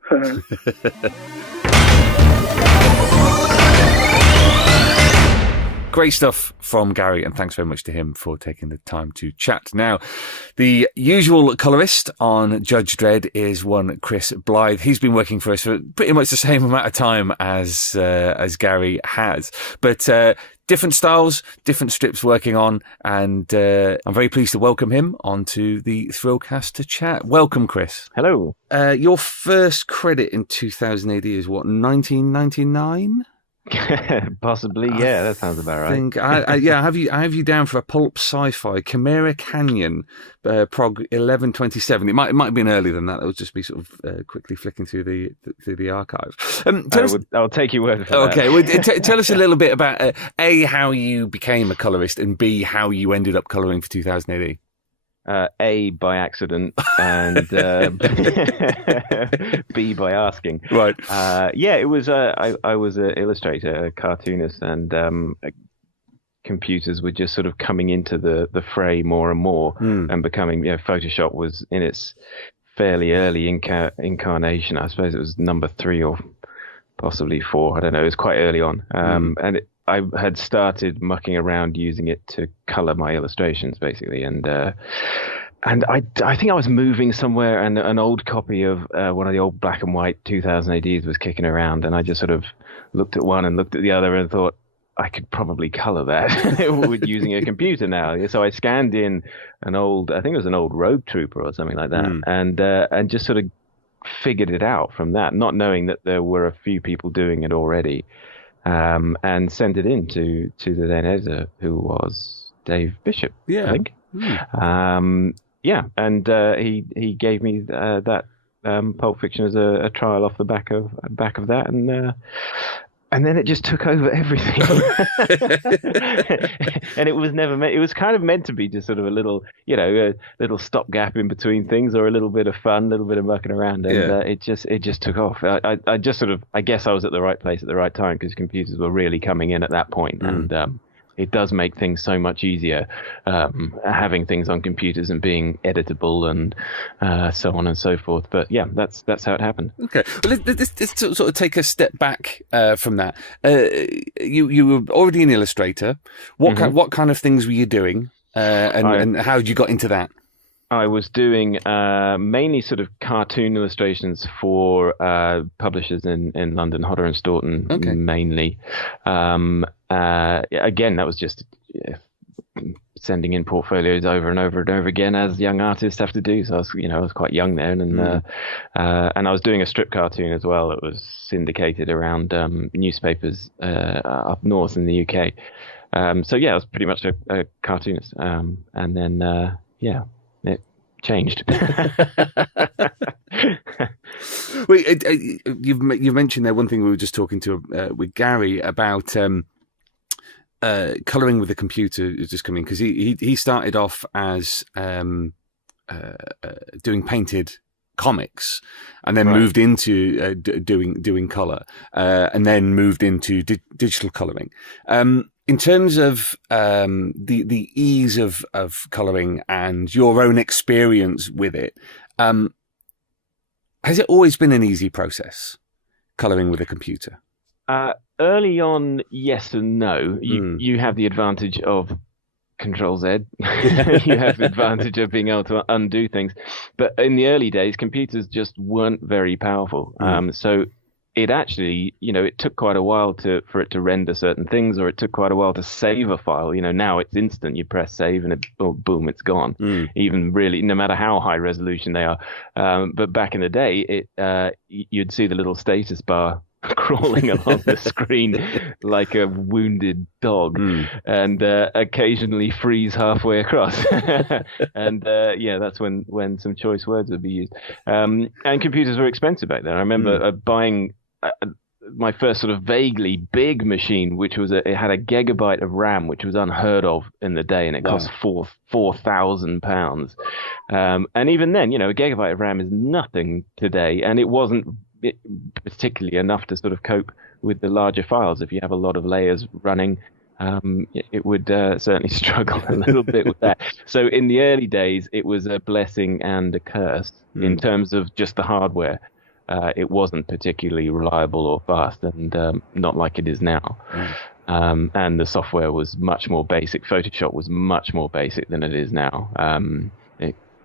Great stuff from Gary, and thanks very much to him for taking the time to chat. Now, the usual colourist on Judge Dredd is one Chris Blythe. He's been working for us for pretty much the same amount of time as Gary has, but different styles, different strips working on, and I'm very pleased to welcome him onto the Thrillcast to chat. Welcome, Chris. Hello. Your first credit in 2000 AD is what, 1999? Possibly, yeah, that sounds about right. I have you down for a pulp sci-fi Chimera Canyon, prog 1127. It might have been earlier than that. That would just be sort of quickly flicking through the archive. I'll take your word for that. Okay, well, tell us a little bit about A, how you became a colorist, and B, how you ended up coloring for 2000 AD. A, by accident, and B, by asking. Right. It was. I was an illustrator, a cartoonist, and computers were just sort of coming into the fray more and more, and becoming. Photoshop was in its fairly early incarnation. I suppose it was number 3 or possibly 4. I don't know. It was quite early on, and I had started mucking around using it to color my illustrations, basically, and I think I was moving somewhere, and an old copy of one of the old black and white 2000 ADs was kicking around, and I just sort of looked at one and looked at the other and thought I could probably color that with using a computer now. So I scanned in an old, I think it was an old Rogue Trooper or something like that, and just sort of figured it out from that, not knowing that there were a few people doing it already. And sent it in to the then editor, who was Dave Bishop, I think. And he gave me that Pulp Fiction as a trial off the back of that, and then it just took over everything. And it was never meant. It was kind of meant to be just sort of a little stopgap in between things, or a little bit of fun, a little bit of mucking around, and it just took off. I just sort of, I guess I was at the right place at the right time, because computers were really coming in at that point, and it does make things so much easier, having things on computers and being editable and so on and so forth. But yeah, that's how it happened. Okay, well, let's sort of take a step back from that. You were already an illustrator. What kind of things were you doing, and how you got into that? I was doing mainly sort of cartoon illustrations for publishers in London, Hodder and Stoughton, mainly. Again, that was just sending in portfolios over and over and over again, as young artists have to do. So I was quite young then, and I was doing a strip cartoon as well. It was syndicated around newspapers up north in the UK. I was pretty much a cartoonist, and then it changed. You've mentioned there one thing we were just talking to with Gary about colouring with a computer is just coming, because he started off as doing painted comics, and then moved into doing colour, and then moved into digital colouring. In terms of the ease of colouring and your own experience with it, has it always been an easy process, colouring with a computer? Early on, yes and no. You have the advantage of Control Z. You have the advantage of being able to undo things. But in the early days, computers just weren't very powerful. So it actually, it took quite a while for it to render certain things, or it took quite a while to save a file. Now it's instant. You press save and boom, it's gone. Even really, no matter how high resolution they are. But back in the day, you'd see the little status bar crawling along the screen like a wounded dog, and occasionally freeze halfway across. And that's when some choice words would be used. And computers were expensive back then. I remember buying my first sort of vaguely big machine, which was it had a gigabyte of RAM, which was unheard of in the day, and it cost £4,000. And even then, a gigabyte of RAM is nothing today, and it wasn't particularly enough to sort of cope with the larger files. If you have a lot of layers running, it would certainly struggle a little bit with that. So in the early days, it was a blessing and a curse in terms of just the hardware. It wasn't particularly reliable or fast, and not like it is now. And the software was much more basic. Photoshop was much more basic than it is now.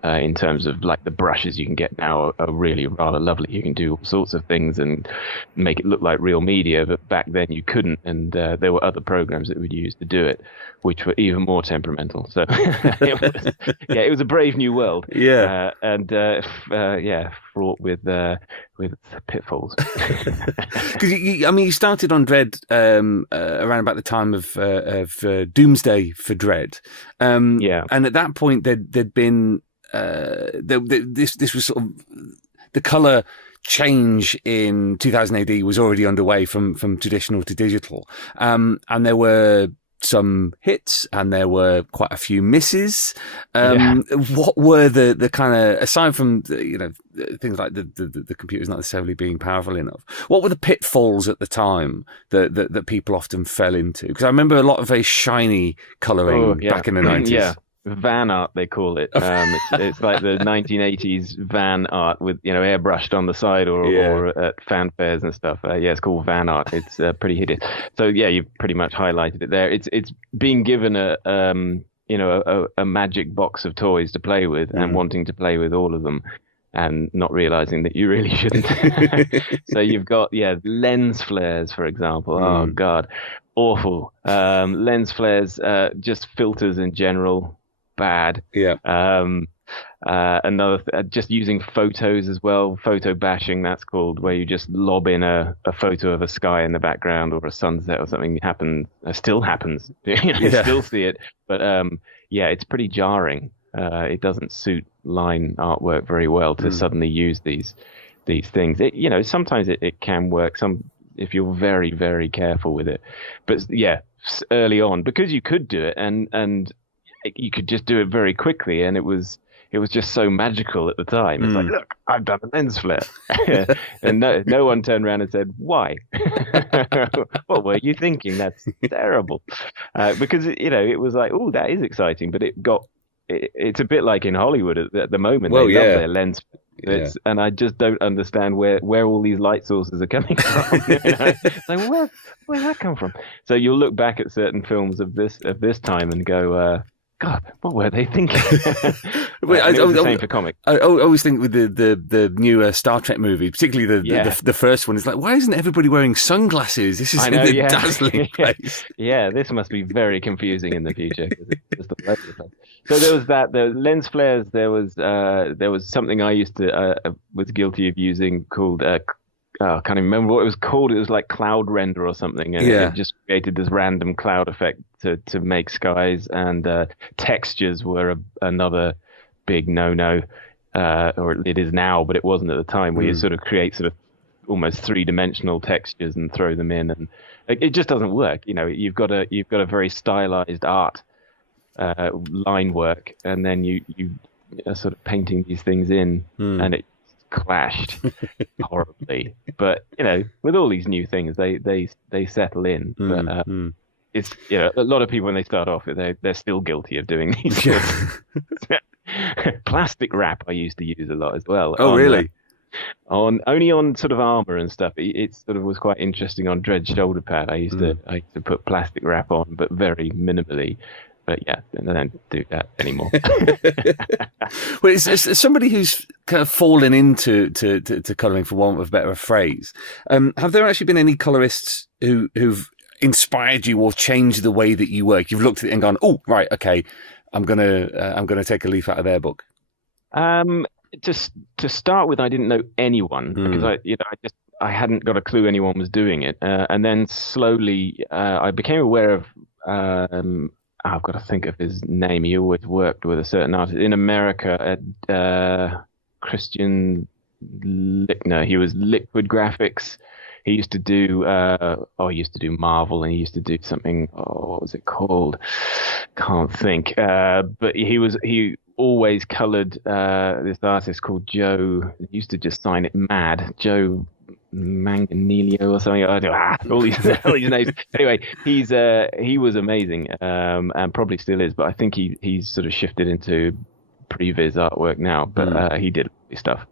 In terms of like the brushes you can get now are really rather lovely. You can do all sorts of things and make it look like real media, but back then you couldn't, and there were other programs that we'd use to do it, which were even more temperamental. So it was a brave new world. Fraught with pitfalls. Because you started on Dredd around about the time of Doomsday for Dredd, and at that point there'd been this was sort of the colour change in 2000 AD was already underway from traditional to digital, and there were some hits and there were quite a few misses. What were the kind of, aside from things like the computers not necessarily being powerful enough, what were the pitfalls at the time that people often fell into? Because I remember a lot of very shiny colouring back in the 90s. Van art, they call it. It's like the 1980s van art with airbrushed on the side or at fanfares and stuff. It's called van art. It's pretty hideous. So you pretty much highlighted it there. It's being given a magic box of toys to play with and wanting to play with all of them, and not realizing that you really shouldn't. So you've got lens flares, for example. Oh God, awful. Lens flares, just filters in general. Bad. Another just using photos as well. Photo bashing, that's called, where you just lob in a photo of a sky in the background or a sunset or something. Still happens. Still see it, but it's pretty jarring. It doesn't suit line artwork very well to suddenly use these things. Sometimes it can work. If you're very, very careful with it, but early on, because you could do it and you could just do it very quickly, and it was just so magical at the time. It's like, look, I've done a lens flare. And no one turned around and said, why? What were you thinking? That's terrible. Because it was like, oh, that is exciting, but it's a bit like in Hollywood at the moment. They love their lens flares. And I just don't understand where all these light sources are coming from. It's like, where'd that come from? So you'll look back at certain films of this time and go, God, what were they thinking? The same for comics. I always think with the newer Star Trek movie, particularly the first one, it's like, why isn't everybody wearing sunglasses? This is a dazzling place. This must be very confusing in the future. It's just all over the place. So there was that. The lens flares. There was something I used to was guilty of using called. I can't even remember what it was called. It was like cloud render or something, and it just created this random cloud effect to make skies. And textures were another big no-no, or it is now, but it wasn't at the time. Where you sort of create sort of almost three-dimensional textures and throw them in, and it just doesn't work. You've got a very stylized art line work, and then you are sort of painting these things in, and it clashed horribly. But with all these new things, they settle in. But it's a lot of people, when they start off, they're still guilty of doing these things. Plastic wrap I used to use a lot as well. Oh, really? Only on sort of armor and stuff. It sort of was quite interesting on Dredd's shoulder pad. I used to put plastic wrap on, but very minimally. But I don't do that anymore. Well, it's somebody who's kind of fallen into colouring, for want of a better phrase. Have there actually been any colourists who've inspired you or changed the way that you work? You've looked at it and gone, oh, right, okay, I'm gonna take a leaf out of their book. to start with, I didn't know anyone because I hadn't got a clue anyone was doing it, and then slowly I became aware of. I've got to think of his name. He always worked with a certain artist in America at Christian Lickner. He was Liquid Graphics. He used to do Marvel, and he used to do something. Oh, what was it called? Can't think. But he always coloured this artist called Joe. He used to just sign it Mad Joe Manganiello or something. All these names. Anyway, he was amazing, and probably still is. But I think he's sort of shifted into previs artwork now. But he did stuff,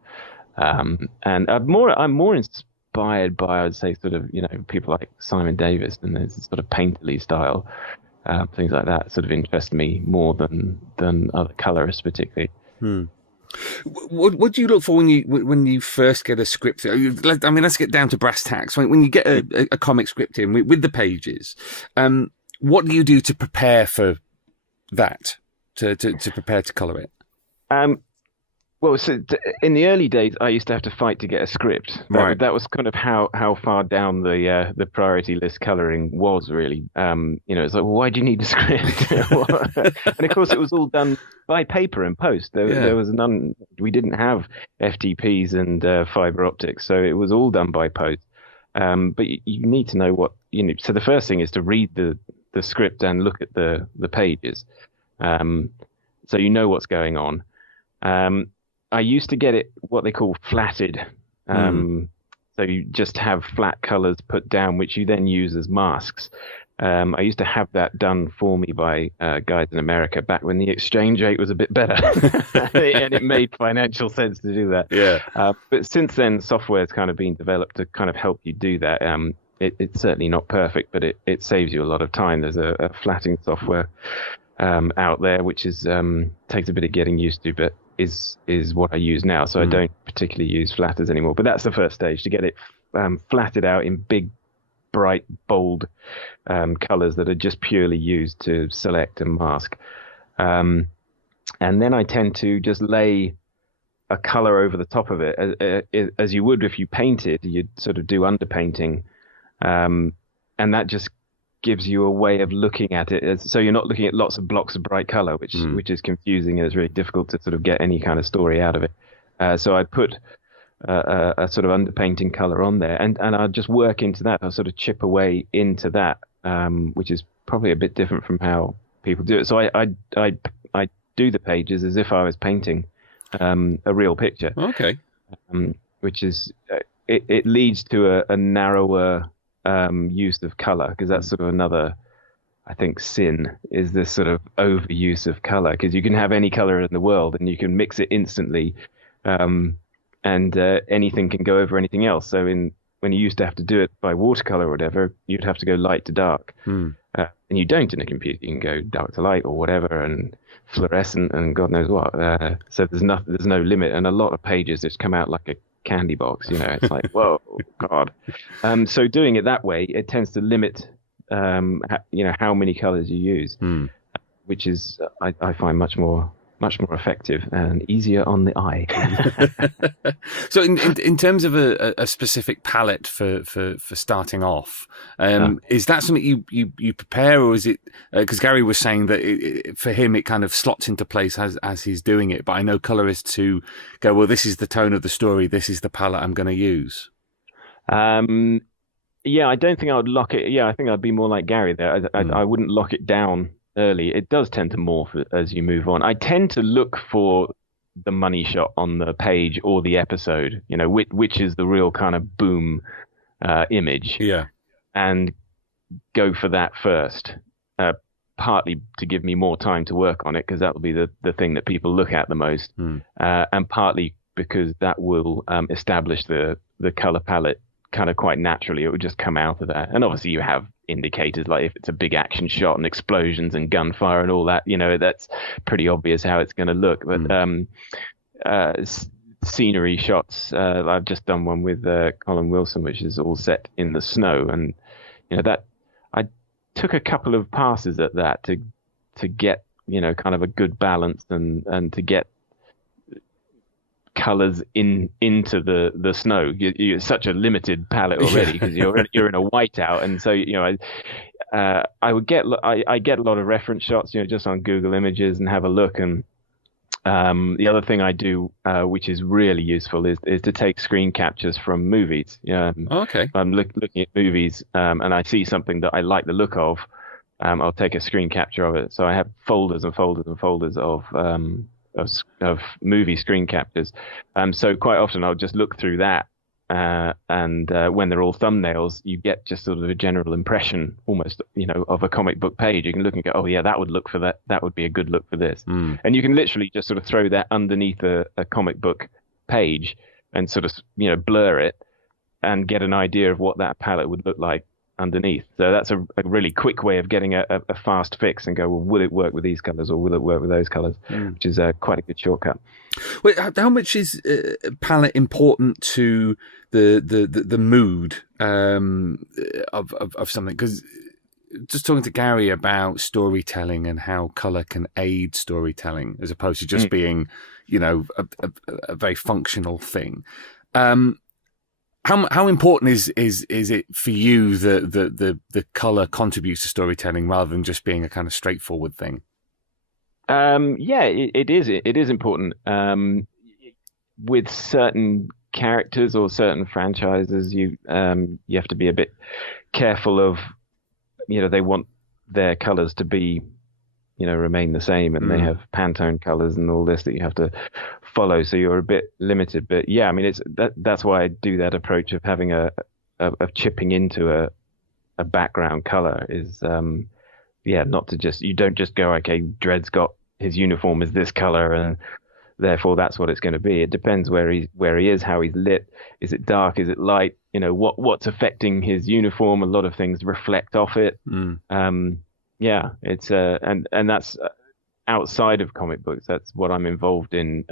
and I'm more inspired by, I would say, sort of people like Simon Davis, and there's sort of painterly style. Things like that sort of interest me more than other colorists particularly. What do you look for when you first get a script? I mean, let's get down to brass tacks. When you get a comic script in with the pages, what do you do to prepare for that? To prepare to colour it? Well, so in the early days, I used to have to fight to get a script. Right. That was kind of how far down the priority list colouring was, really. It's like, well, why do you need a script? And of course, it was all done by paper and post. There was none. We didn't have FTPs and fibre optics, so it was all done by post. But you need to know what So the first thing is to read the script and look at the pages, so you know what's going on. I used to get it what they call flatted. So you just have flat colours put down, which you then use as masks. I used to have that done for me by guys in America back when the exchange rate was a bit better, and it made financial sense to do that. Yeah. But since then, software's kind of been developed to kind of help you do that. It's certainly not perfect, but it saves you a lot of time. There's a flatting software out there, which is takes a bit of getting used to, but is what I use now. So I don't particularly use flatters anymore. But that's the first stage, to get it flatted out in big, bright, bold colours that are just purely used to select and mask. And then I tend to just lay a colour over the top of it, as you would if you painted. You'd sort of do underpainting, and that just gives you a way of looking at it, so you're not looking at lots of blocks of bright color, which is confusing, and it's really difficult to sort of get any kind of story out of it. So I put a sort of underpainting color on there, and I'll just work into that. I'll sort of chip away into that, which is probably a bit different from how people do it. So I do the pages as if I was painting a real picture. Okay. Which is it leads to a narrower use of color, because that's sort of another, I think, sin, is this sort of overuse of color, because you can have any color in the world and you can mix it instantly, and anything can go over anything else. So when you used to have to do it by watercolor or whatever, you'd have to go light to dark, and you don't in a computer. You can go dark to light or whatever, and fluorescent and God knows what. So there's no limit, and a lot of pages just come out like a candy box. It's like, whoa, God. So doing it that way, it tends to limit how many colors you use, which is I find much more effective and easier on the eye. So in terms of a specific palette for starting off, is that something you prepare, or is it, because Gary was saying that for him it kind of slots into place as he's doing it, but I know colorists who go, well, this is the tone of the story, this is the palette I'm going to use. Yeah, I don't think I would lock it. Yeah, I think I'd be more like Gary there. I wouldn't lock it down early. It does tend to morph as you move on. I tend to look for the money shot on the page or the episode, which is the real kind of boom image. Yeah. And go for that first, partly to give me more time to work on it, because that will be the thing that people look at the most, and partly because that will establish the color palette kind of quite naturally. It would just come out of that. And obviously you have indicators, like if it's a big action shot and explosions and gunfire and all that, that's pretty obvious how it's going to look. But scenery shots, I've just done one with Colin Wilson, which is all set in the snow, and that I took a couple of passes at that to get kind of a good balance and to get colors into the snow. You're such a limited palette already because you're in a whiteout, and so I get a lot of reference shots, just on Google Images and have a look. And the other thing I do, which is really useful, is to take screen captures from movies. Okay. I'm looking at movies, and I see something that I like the look of. I'll take a screen capture of it. So I have folders and folders and folders of movie screen captures. So quite often I'll just look through that, and when they're all thumbnails, you get just sort of a general impression, almost, of a comic book page. You can look and go, oh yeah, that would look for that. That would be a good look for this. And you can literally just sort of throw that underneath a comic book page and sort of, blur it and get an idea of what that palette would look like underneath. So that's a really quick way of getting a fast fix and go, well, will it work with these colors or will it work with those colors? Which is quite a good shortcut. Wait, how much is palette important to the mood of something? Because just talking to Gary about storytelling and how color can aid storytelling as opposed to just being, a very functional thing. How important is it for you that the color contributes to storytelling rather than just being a kind of straightforward thing? It is important. With certain characters or certain franchises, you have to be a bit careful of, they want their colors to be, remain the same, and they have Pantone colors and all this that you have to follow, so you're a bit limited. But yeah, I mean, that's why I do that approach of having of chipping into a background color is not to just, you don't just go, okay, Dredd's got his uniform is this color and therefore that's what it's going to be. It depends where he is, how he's lit. Is it dark? Is it light? What's affecting his uniform? A lot of things reflect off it. It's and that's outside of comic books. That's what I'm involved in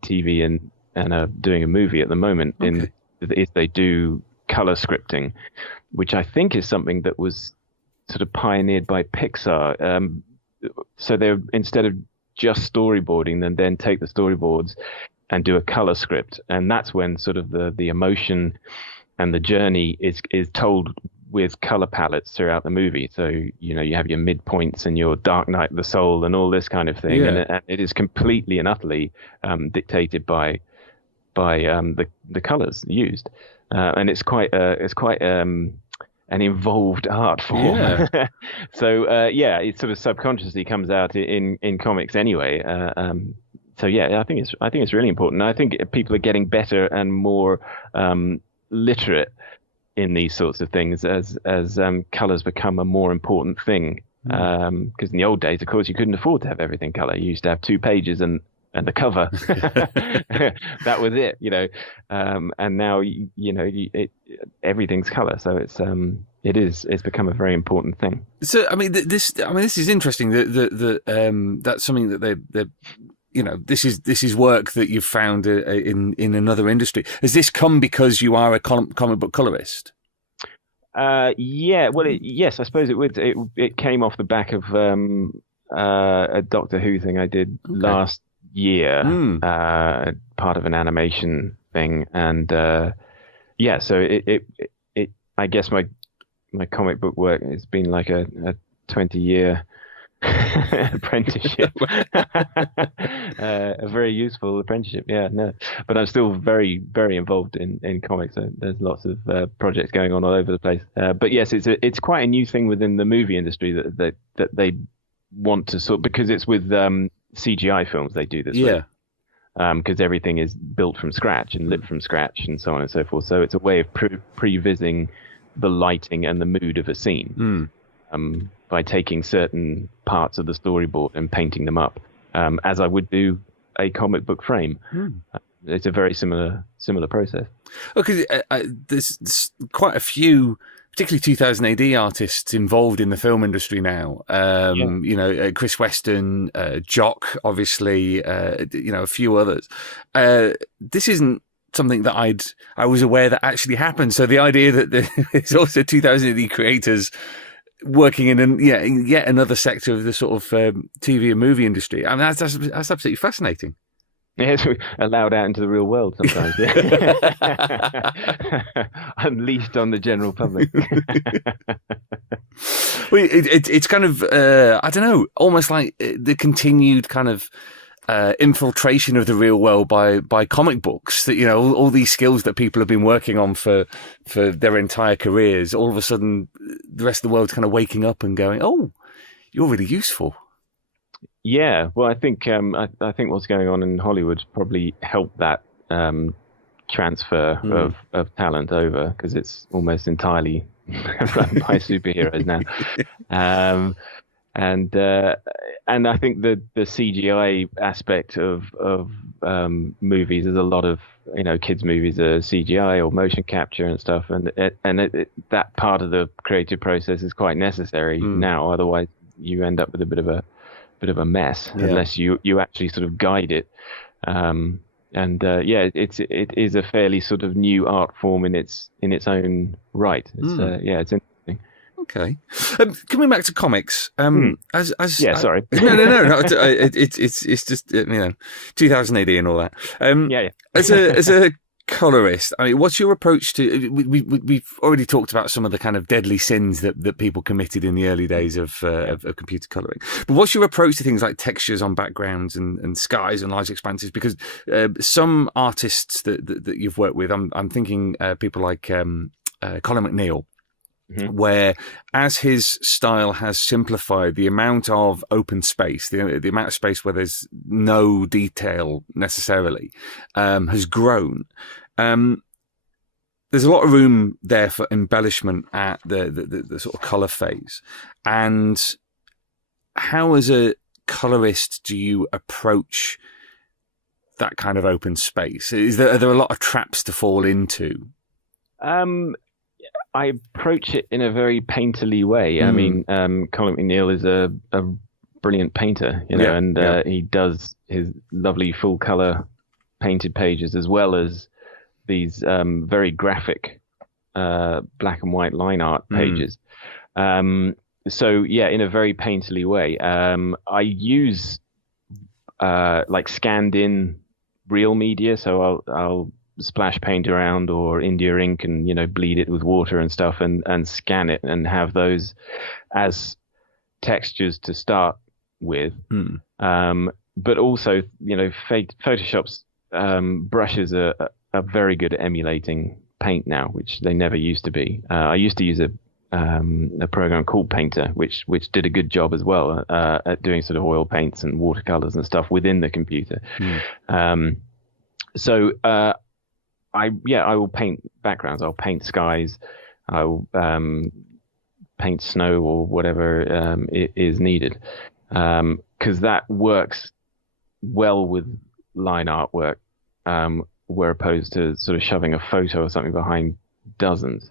TV and doing a movie at the moment. Okay. If they do color scripting, which I think is something that was sort of pioneered by Pixar. So they, instead of just storyboarding, then take the storyboards and do a color script, and that's when sort of the emotion and the journey is told with color palettes throughout the movie. So you have your midpoints and your Dark Night of the Soul and all this kind of thing, and it is completely and utterly dictated by the colors used, and it's quite an involved art form. Yeah. So it sort of subconsciously comes out in comics anyway. So yeah, I think it's really important. I think people are getting better and more literate in these sorts of things as colors become a more important thing. Because in the old days, of course, you couldn't afford to have everything color. You used to have 2 pages and the cover. That was it, and now everything's color. So it's become a very important thing. So I mean, this is interesting. That's something that they this is work that you've found in another industry. Has this come because you are a comic book colorist? Yes, I suppose it would. It came off the back of a Doctor Who thing I did last year, part of an animation thing, and so it I guess my comic book work has been like a 20-year apprenticeship. A very useful apprenticeship. But I'm still very, very involved in comics. So there's lots of projects going on all over the place. But yes, it's quite a new thing within the movie industry that they want to because it's with CGI films they do this with. Because everything is built from scratch and lit from scratch and so on and so forth. So it's a way of prevising the lighting and the mood of a scene. By taking certain parts of the storyboard and painting them up, as I would do a comic book frame. It's a very similar process. Okay, there's quite a few, particularly 2000 AD artists involved in the film industry now. Chris Weston, Jock, obviously, a few others. This isn't something that I was aware that actually happened. So the idea that there's also 2000 AD creators working in yet another sector of the sort of TV and movie industry. I mean, that's absolutely fascinating. Yes, allowed out into the real world sometimes. Yeah. Unleashed on the general public. Well, it's kind of, I don't know, almost like the continued kind of infiltration of the real world by comic books. That, you know, all these skills that people have been working on for their entire careers, all of a sudden the rest of the world's kind of waking up and going, oh, you're really useful. Yeah, well, I think what's going on in Hollywood probably helped that transfer of talent over, because it's almost entirely run by superheroes now. And I think the CGI aspect of movies, there's a lot of, you know, kids movies are CGI or motion capture and stuff, and that part of the creative process is quite necessary now. Otherwise, you end up with a bit of a mess unless you actually sort of guide it. It is a fairly sort of new art form in its own right. It's it's interesting. Okay, coming back to comics. Sorry, no. It's just, you know, 2000 AD and all that. As a colorist, I mean, what's your approach to? We've already talked about some of the kind of deadly sins that people committed in the early days of computer coloring. But what's your approach to things like textures on backgrounds and skies and large expanses? Because some artists that you've worked with, I'm thinking people like Colin McNeil. Where, as his style has simplified, the amount of open space, the amount of space where there's no detail necessarily, has grown. There's a lot of room there for embellishment at the sort of colour phase. And how, as a colourist, do you approach that kind of open space? Are there a lot of traps to fall into? I approach it in a very painterly way. I mean, Colin McNeil is a brilliant painter, you know, he does his lovely full color painted pages as well as these very graphic black and white line art pages. So yeah, in a very painterly way. I use like scanned in real media, so I'll splash paint around or India ink and, you know, bleed it with water and stuff and scan it and have those as textures to start with. But also, you know, Photoshop's brushes are very good at emulating paint now, which they never used to be. I used to use a program called Painter, which did a good job as well at doing sort of oil paints and watercolors and stuff within the computer. I will paint backgrounds. I'll paint skies. I'll paint snow or whatever is needed, because that works well with line artwork, where opposed to sort of shoving a photo or something behind doesn't.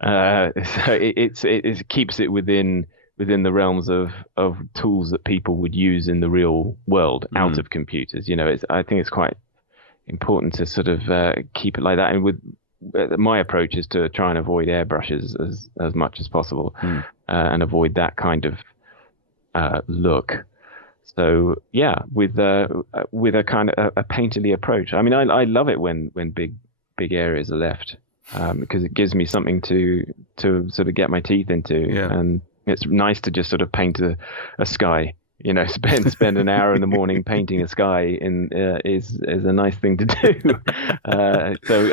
So it keeps it within the realms of tools that people would use in the real world, out of computers. You know, I think it's quite important to sort of keep it like that. And with my approach is to try and avoid airbrushes as much as possible, and avoid that kind of look. So yeah, with a kind of a painterly approach. I mean, I love it when big areas are left, because it gives me something to sort of get my teeth into, and it's nice to just sort of paint a sky. You know, spend an hour in the morning painting a sky is a nice thing to do. So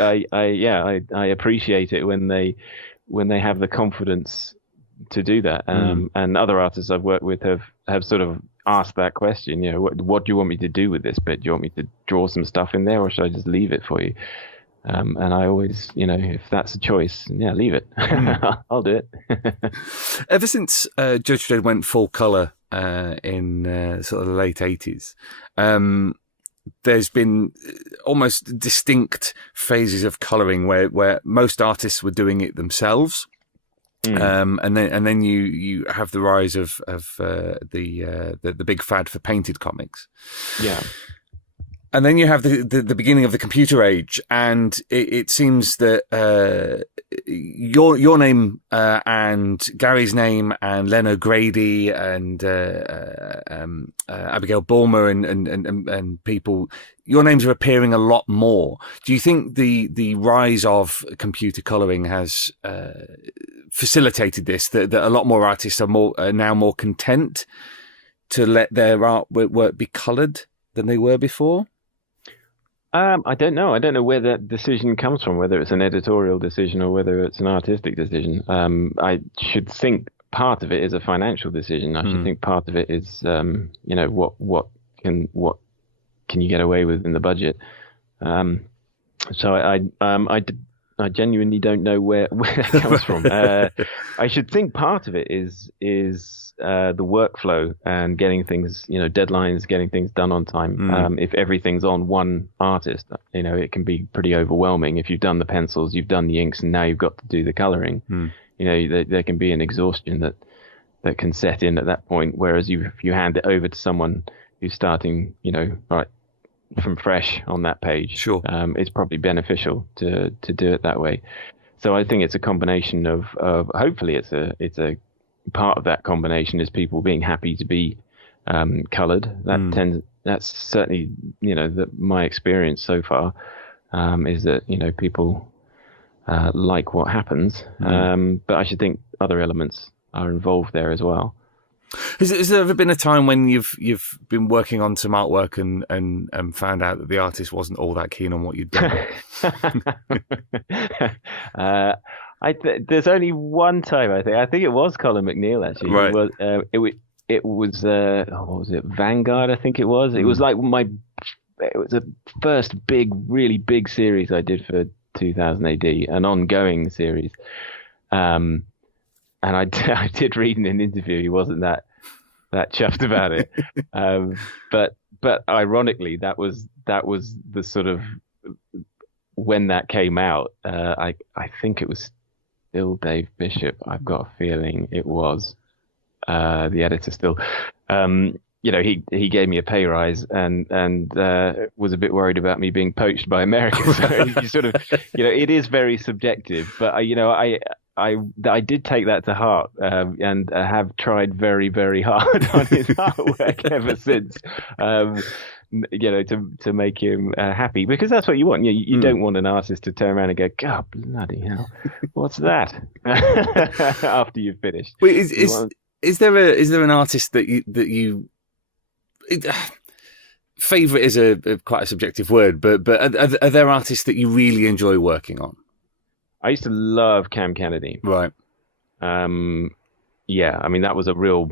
I appreciate it when they have the confidence to do that. And other artists I've worked with have sort of asked that question. You know, what do you want me to do with this bit? Do you want me to draw some stuff in there, or should I just leave it for you? And I always, you know, if that's a choice, leave it. I'll do it. Ever since Judge Dredd went full colour in sort of the late 80s, there's been almost distinct phases of colouring where most artists were doing it themselves. And then you have the rise of the big fad for painted comics. Yeah. And then you have the beginning of the computer age, and it seems that your name and Gary's name and Len O'Grady and Abigail Bulmer and people, your names are appearing a lot more. Do you think the rise of computer colouring has facilitated this? That a lot more artists are now more content to let their artwork be coloured than they were before? I don't know. I don't know where that decision comes from, whether it's an editorial decision or whether it's an artistic decision. I should think part of it is a financial decision. I should think part of it is, what can you get away with in the budget? So I genuinely don't know where that comes from. I should think part of it is the workflow and getting things, deadlines, getting things done on time. If everything's on one artist, it can be pretty overwhelming. If you've done the pencils, you've done the inks, and now you've got to do the colouring. There can be an exhaustion that can set in at that point. Whereas if you hand it over to someone who's starting, right from fresh on that page, sure, it's probably beneficial to do it that way. So I think it's a combination of hopefully it's a part of that combination is people being happy to be coloured. That's certainly my experience so far is that people like what happens, but I should think other elements are involved there as well. Has there ever been a time when you've been working on some artwork and found out that the artist wasn't all that keen on what you'd done? There's only one time I think it was Colin McNeil actually. Right. It was what was it, Vanguard? I think it was. It was like it was the first really big series I did for 2000 AD, an ongoing series. And I did read in an interview he wasn't that chuffed about it, but ironically that was the sort of when that came out. I think it was still Dave Bishop. I've got a feeling it was the editor still. He gave me a pay rise and was a bit worried about me being poached by America. So you sort of it is very subjective, but I did take that to heart and have tried very, very hard on his artwork ever since, to make him happy, because that's what you want. You don't want an artist to turn around and go, God, bloody hell, what's that? After you've finished. Wait, is there an artist that you favorite is quite a subjective word, but are there artists that you really enjoy working on? I used to love Cam Kennedy. Right. Yeah, I mean, that was a real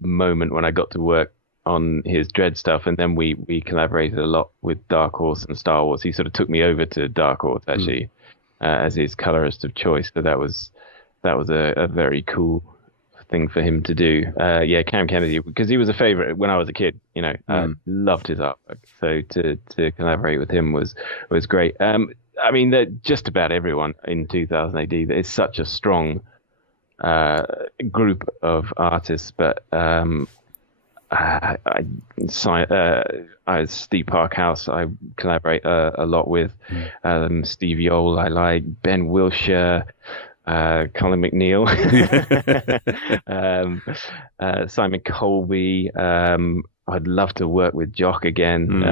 moment when I got to work on his Dredd stuff, and then we collaborated a lot with Dark Horse and Star Wars. He sort of took me over to Dark Horse, actually, as his colorist of choice. So that was a very cool thing for him to do. Cam Kennedy, because he was a favorite when I was a kid. Loved his artwork. So to collaborate with him was great. I mean, just about everyone in 2000 AD. It's such a strong group of artists, but Steve Parkhouse I collaborate a lot with. Steve Yole I like, Ben Wilshire, Colin McNeil, Simon Colby. I'd love to work with Jock again.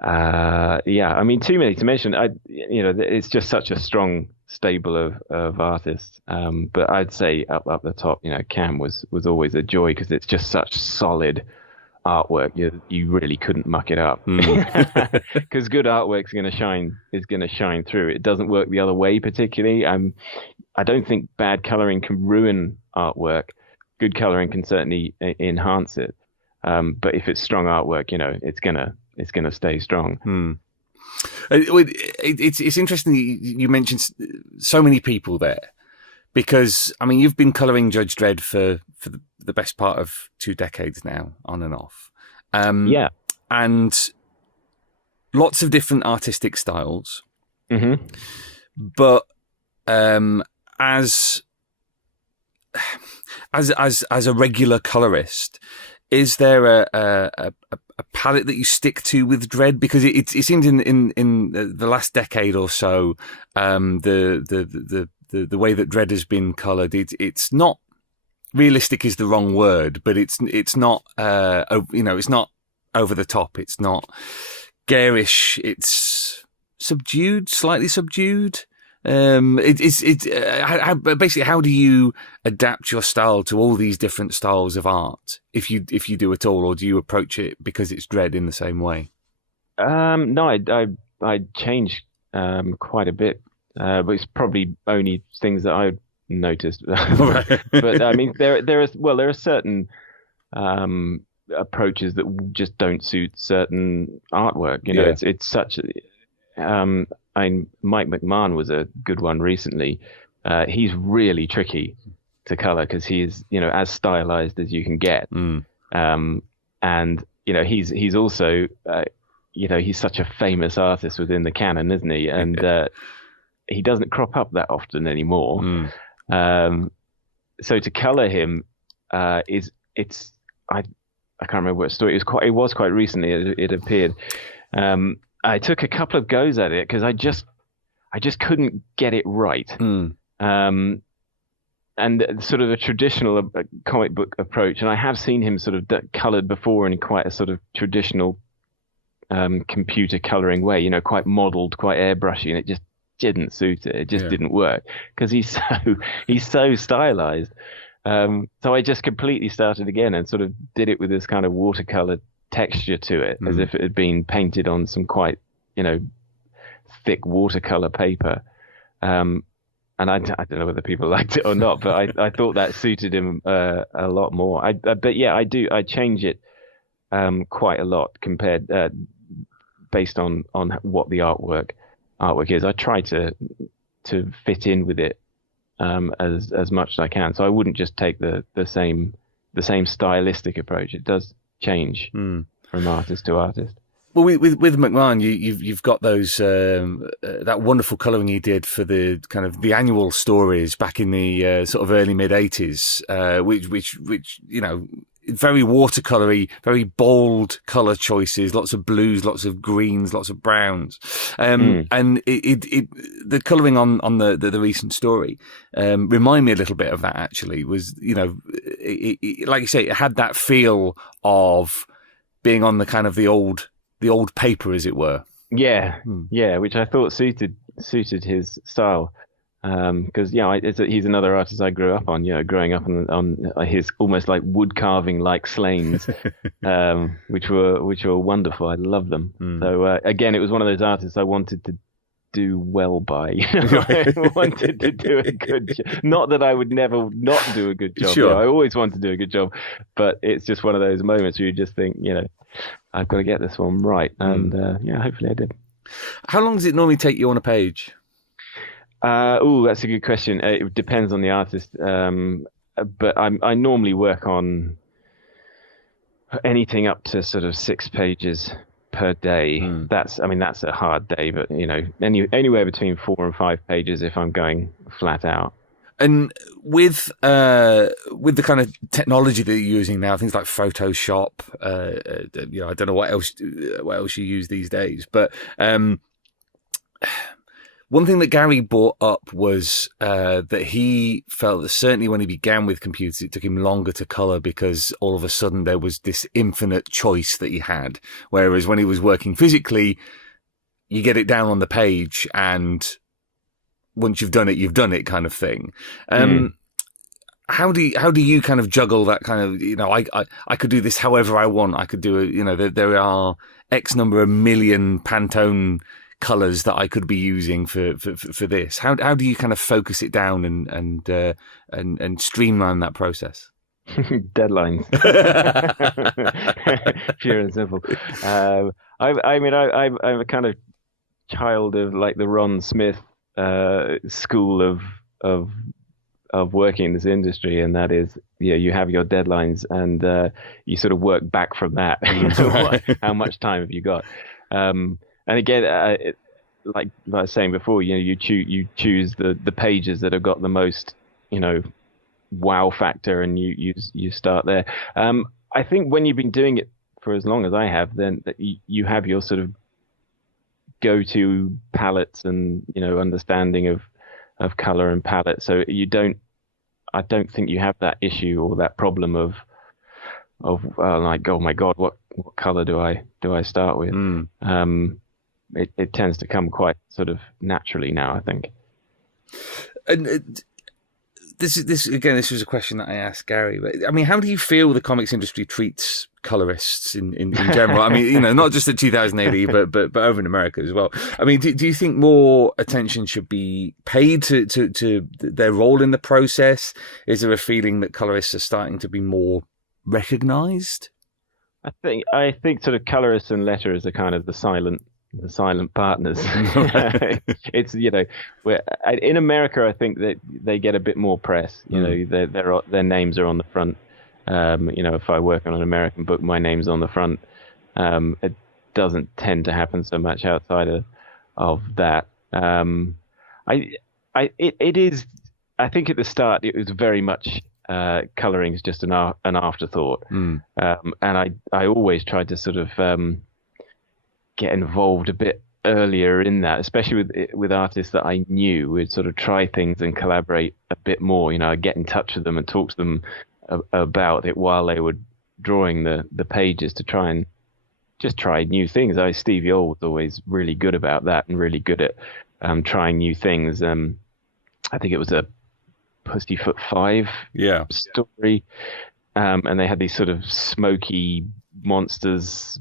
I mean, too many to mention. It's just such a strong stable of artists. But I'd say up the top, Cam was always a joy, because it's just such solid artwork. You really couldn't muck it up, because good artwork is going to shine through. It doesn't work the other way particularly. I don't think bad coloring can ruin artwork. Good coloring can certainly enhance it. But if it's strong artwork, it's gonna stay strong. It's interesting you mentioned so many people there, because I mean, you've been colouring Judge Dredd for the best part of 2 decades now, on and off. And lots of different artistic styles. But as a regular colourist, Is there a palette that you stick to with Dredd? Because it seems in the last decade or so, the way that Dredd has been coloured, it's not realistic is the wrong word, but it's not it's not over the top. It's not garish. It's subdued, slightly subdued. Basically, how do you adapt your style to all these different styles of art, if you do at all, or do you approach it because it's Dredd in the same way? No, I changed quite a bit, but it's probably only things that I noticed. But I mean, there are certain approaches that just don't suit certain artwork. You know, it's such. Mike McMahon was a good one recently. He's really tricky to color because he's, as stylized as you can get. And, he's also, he's such a famous artist within the canon, isn't he? And he doesn't crop up that often anymore. So to color him I can't remember what story. It was quite recently it appeared. I took a couple of goes at it because I just couldn't get it right. And sort of a traditional comic book approach, and I have seen him sort of colored before in quite a sort of traditional computer coloring way, quite modeled, quite airbrushy, and it just didn't suit it. It just didn't work because he's so stylized. So I just completely started again and sort of did it with this kind of watercolor texture to it, as if it had been painted on some quite, thick watercolor paper. And I don't know whether people liked it or not, but I thought that suited him a lot more. I change it quite a lot compared based on what the artwork is. I try to fit in with it as much as I can. So I wouldn't just take the same stylistic approach. It does change from artist to artist. Well, with McMahon, you've got those that wonderful colouring he did for the kind of the annual stories back in the sort of early mid-80s, which very watercolory, very bold colour choices, lots of blues, lots of greens, lots of browns, and the colouring on the recent story remind me a little bit of that. Actually, was like you say, it had that feel of being on the kind of the old paper, as it were. Yeah, which I thought suited his style. Because he's another artist I grew up on. Growing up on his almost like wood carving like slains, which were wonderful. I love them. So again, it was one of those artists I wanted to do well by. I wanted to do a good job. Not that I would never not do a good job. Sure. I always want to do a good job, but it's just one of those moments where you just think, I've got to get this one right, and hopefully I did. How long does it normally take you on a page? That's a good question. It depends on the artist, but I normally work on anything up to sort of 6 pages per day. That's a hard day, but anywhere between 4 and 5 pages if I'm going flat out. And with the kind of technology that you're using now, things like Photoshop, I don't know what else you use these days, but one thing that Gary brought up was that he felt that certainly when he began with computers, it took him longer to colour because all of a sudden there was this infinite choice that he had. Whereas when he was working physically, you get it down on the page and once you've done it kind of thing. How do you kind of juggle that kind of, I could do this however I want. I could do it, there are X number of million Pantone colours that I could be using for this. How do you kind of focus it down and streamline that process? Deadlines. Pure and simple. I'm a kind of child of like the Ron Smith school of working in this industry, and that is, you have your deadlines and you sort of work back from that. How much time have you got? And again, like I was saying before, you choose the pages that have got the most, wow factor, and you start there. I think when you've been doing it for as long as I have, then that you have your sort of go-to palettes and understanding of color and palette. So I don't think you have that issue or that problem of like, oh my God, what color do I start with? It tends to come quite sort of naturally now, I think. And this was a question that I asked Gary. But I mean, how do you feel the comics industry treats colorists in general? I mean, not just at 2000 AD, but over in America as well. I mean, do you think more attention should be paid to their role in the process? Is there a feeling that colorists are starting to be more recognized? I think sort of colorists and letterers are kind of the silent partners. It's where in America, I think that they get a bit more press. Their names are on the front. If I work on an American book, my name's on the front. It doesn't tend to happen so much outside of that. It is. I think at the start it was very much coloring is just an afterthought, and I always tried to sort of get involved a bit earlier in that, especially with artists that I knew. We'd sort of try things and collaborate a bit more. I'd get in touch with them and talk to them about it while they were drawing the pages to try and just try new things. Stevie Orr was always really good about that and really good at trying new things. I think it was a Pussyfoot 5 story, and they had these sort of smoky monsters,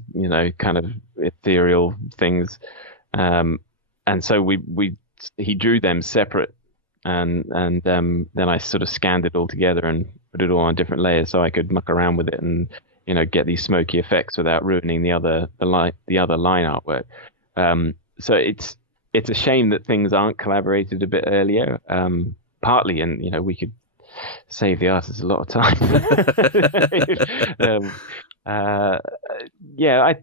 kind of ethereal things, and so he drew them separate, and then I sort of scanned it all together and put it all on different layers so I could muck around with it and get these smoky effects without ruining the other line artwork. So it's a shame that things aren't collaborated a bit earlier, partly, and we could save the artists a lot of time.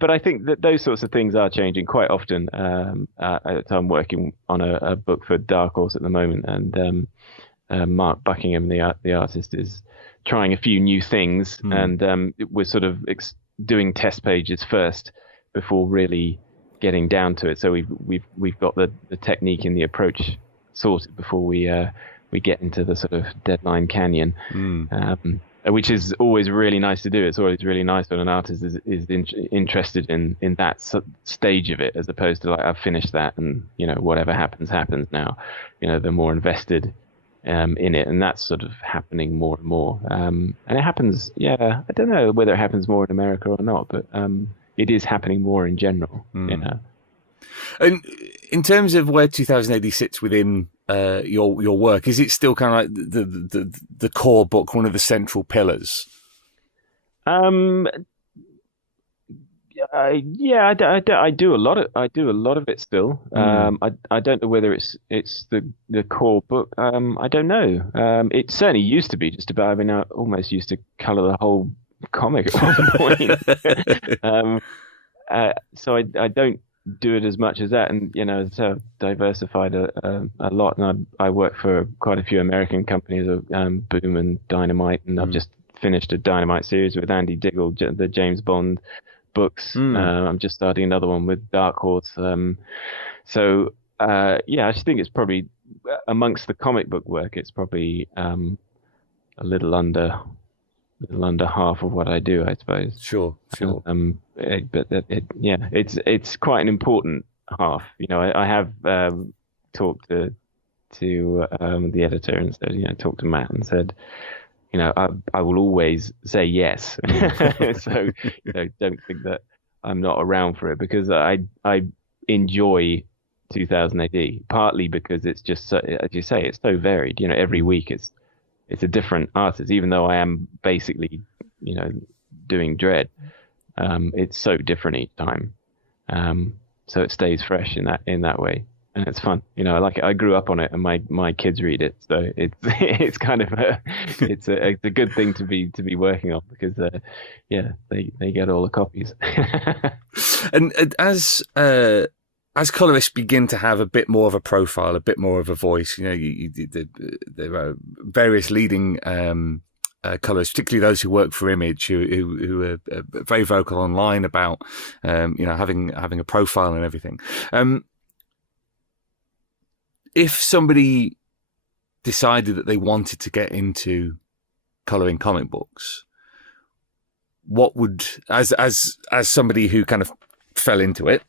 But I think that those sorts of things are changing quite often. I'm working on a book for Dark Horse at the moment, and Mark Buckingham, the artist, is trying a few new things, and we're sort of doing test pages first before really getting down to it. So we've got the technique and the approach sorted before we get into the sort of deadline canyon. Which is always really nice to do. It's always really nice when an artist is interested in that stage of it, as opposed to like, I've finished that and whatever happens now. They're more invested in it, and that's sort of happening more and more. And it happens. I don't know whether it happens more in America or not, but it is happening more in general. And in terms of where 2000 AD sits within your work, is it still kind of like the core book, one of the central pillars? I do a lot of it still. I don't know whether it's the core book. I don't know. It certainly used to be just about. I mean, I almost used to color the whole comic at one point. So I don't do it as much as that, and so I've diversified a lot, and I work for quite a few American companies, Boom and Dynamite, and I've just finished a Dynamite series with Andy Diggle, the James Bond books. I'm just starting another one with Dark Horse. I just think it's probably amongst the comic book work, it's probably a little under half of what I do, I suppose. Sure. It's quite an important half. I have talked to the editor and said, talked to Matt and said, I will always say yes. So don't think that I'm not around for it, because I enjoy 2000 AD, partly because it's just so, as you say, it's so varied. Every week it's a different artist, even though I am basically, doing Dredd. It's so different each time. So it stays fresh in that way. And it's fun. I like it. I grew up on it, and my kids read it. So it's kind of it's a good thing to be working on, because they get all the copies. And as colorists begin to have a bit more of a profile, a bit more of a voice, there are various leading colourists, particularly those who work for Image, who are very vocal online about having a profile and everything. If somebody decided that they wanted to get into colouring comic books, what would, as somebody who kind of fell into it,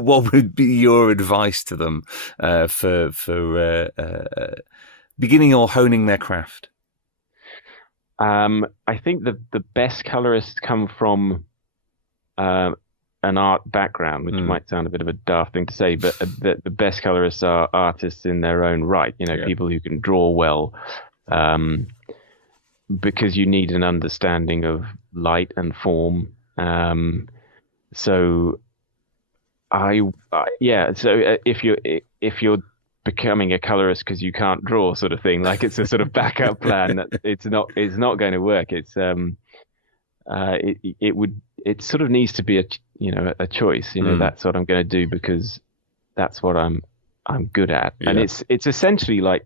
what would be your advice to them for beginning or honing their craft? I think the best colorists come from an art background, which might sound a bit of a daft thing to say, but the best colorists are artists in their own right. People who can draw well, because you need an understanding of light and form. So if you're becoming a colorist because you can't draw, sort of thing, like it's a sort of backup plan, that it's not going to work. It sort of needs to be a choice. That's what I'm going to do because that's what I'm good at. Yeah. And it's essentially like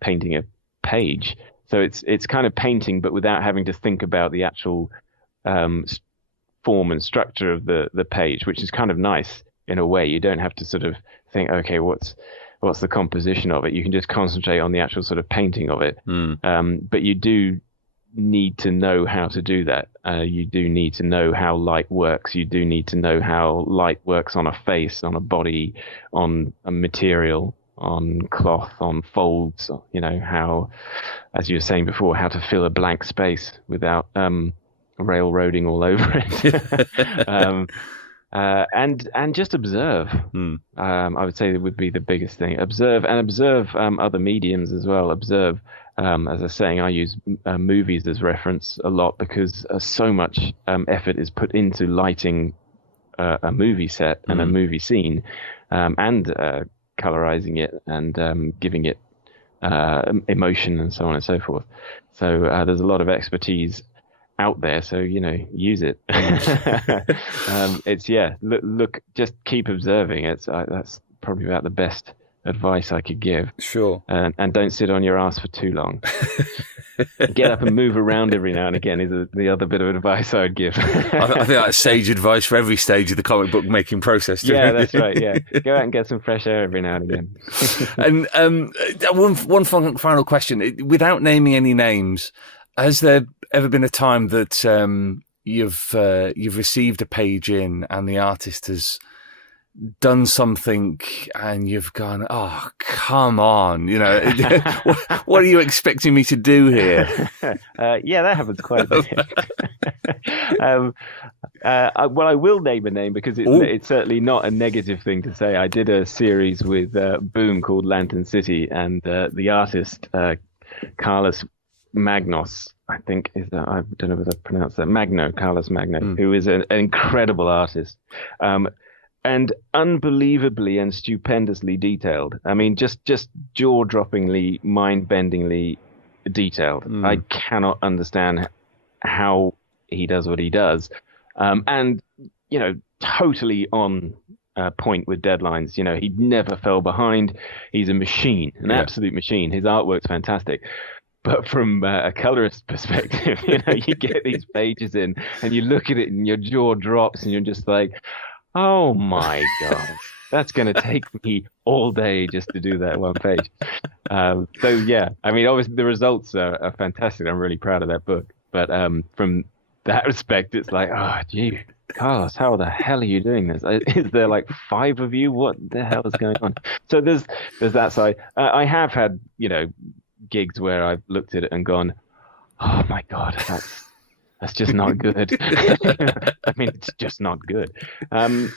painting a page. So it's kind of painting, but without having to think about the actual form and structure of the page, which is kind of nice in a way. You don't have to sort of think, okay, what's the composition of it? You can just concentrate on the actual sort of painting of it. But you do need to know how to do that. You do need to know how light works. You do need to know how light works on a face, on a body, on a material, on cloth, on folds, how, as you were saying before, how to fill a blank space without railroading all over it. And just observe. I would say that would be the biggest thing. Observe other mediums as well. Observe, as I was saying, I use movies as reference a lot because so much effort is put into lighting a movie set and a movie scene, and colorizing it and giving it emotion and so on and so forth. So there's a lot of expertise out there, so use it. Look, just keep observing. That's probably about the best advice I could give. Sure. And don't sit on your ass for too long. Get up and move around every now and again is the other bit of advice I would give. I think that's sage advice for every stage of the comic book making process. Yeah, that's right. Yeah, go out and get some fresh air every now and again. And one final question, without naming any names. Has there ever been a time that you've received a page in and the artist has done something and you've gone, oh, come on, what are you expecting me to do here? Yeah, that happens quite a bit. Well, I will name a name because it's certainly not a negative thing to say. I did a series with Boom called Lantern City, and the artist, Carlos Magnos, I think is that, I don't know whether I pronounced that, Carlos Magno, who is an incredible artist, and unbelievably and stupendously detailed. I mean, just jaw-droppingly, mind-bendingly detailed. I cannot understand how he does what he does, and totally on point with deadlines. He never fell behind. He's a machine, an absolute machine. His artwork's fantastic. But from a colorist perspective, you get these pages in and you look at it and your jaw drops and you're just like, oh my God, that's going to take me all day just to do that one page. So yeah, I mean, obviously the results are fantastic. I'm really proud of that book. But from that respect, it's like, oh, gee, Carlos, how the hell are you doing this? Is there like 5 of you? What the hell is going on? So there's that side. I have had, gigs where I've looked at it and gone, oh my God, that's just not good. I mean, it's just not good. But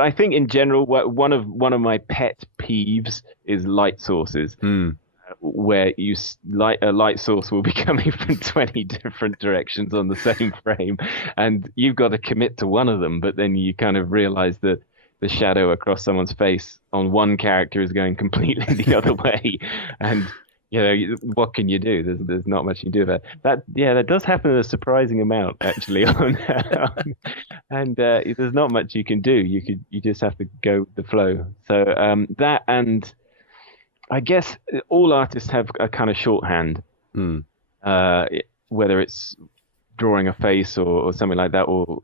I think in general, one of my pet peeves is light sources, where a light source will be coming from 20 different directions on the same frame, and you've got to commit to one of them, but then you kind of realize that the shadow across someone's face on one character is going completely the other way. And, what can you do? There's not much you can do about that. Yeah, that does happen a surprising amount, actually. And there's not much you can do. You just have to go with the flow. So that, and I guess all artists have a kind of shorthand, whether it's drawing a face or something like that, or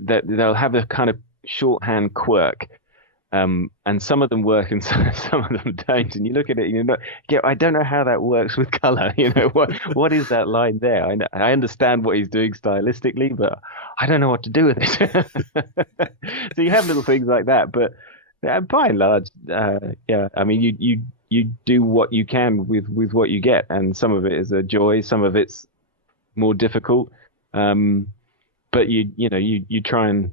they'll have a kind of shorthand quirk. And some of them work and some of them don't. And you look at it and you're not, I don't know how that works with color. What is that line there? I understand what he's doing stylistically, but I don't know what to do with it. So you have little things like that, but by and large, I mean, you do what you can with what you get, and some of it is a joy, some of it's more difficult. But you try and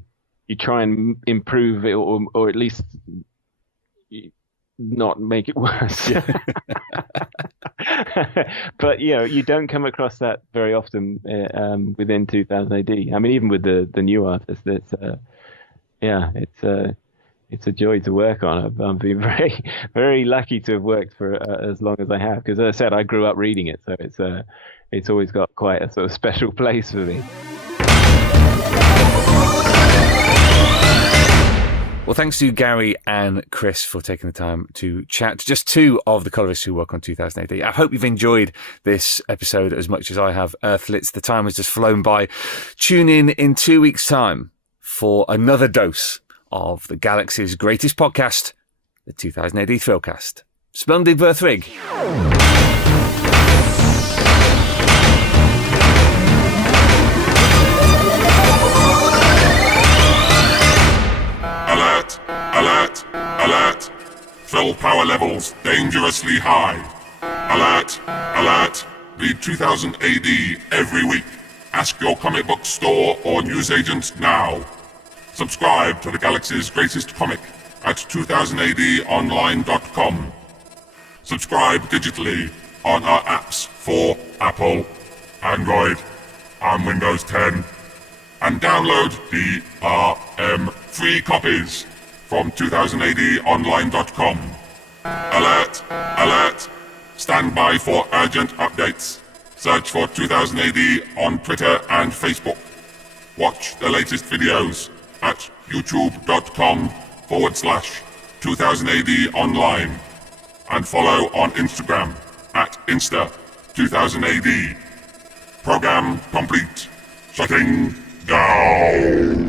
improve it, or at least not make it worse. But you don't come across that very often within 2000 AD. I mean, even with the new artists, it's a joy to work on. I've been very, very lucky to have worked for as long as I have, because as I said, I grew up reading it, so it's always got quite a sort of special place for me. Well, thanks to Gary and Chris for taking the time to chat to just two of the colourists who work on 2000 AD. I hope you've enjoyed this episode as much as I have. Earthlets, the time has just flown by. Tune in 2 weeks' time for another dose of the galaxy's greatest podcast, the 2000 AD Thrillcast. Splendid Verthrig. Alert! Alert! Thrill power levels dangerously high. Alert! Read 2000 AD every week. Ask your comic book store or newsagent now. Subscribe to the galaxy's greatest comic at 2000adonline.com. Subscribe digitally on our apps for Apple, Android, and Windows 10. And download DRM free copies from 2000adonline.com. Alert! Stand by for urgent updates. Search for 2000 AD on Twitter and Facebook. Watch the latest videos at youtube.com/2000 AD online. And follow on Instagram at Insta2000 AD. Program complete. Shutting down.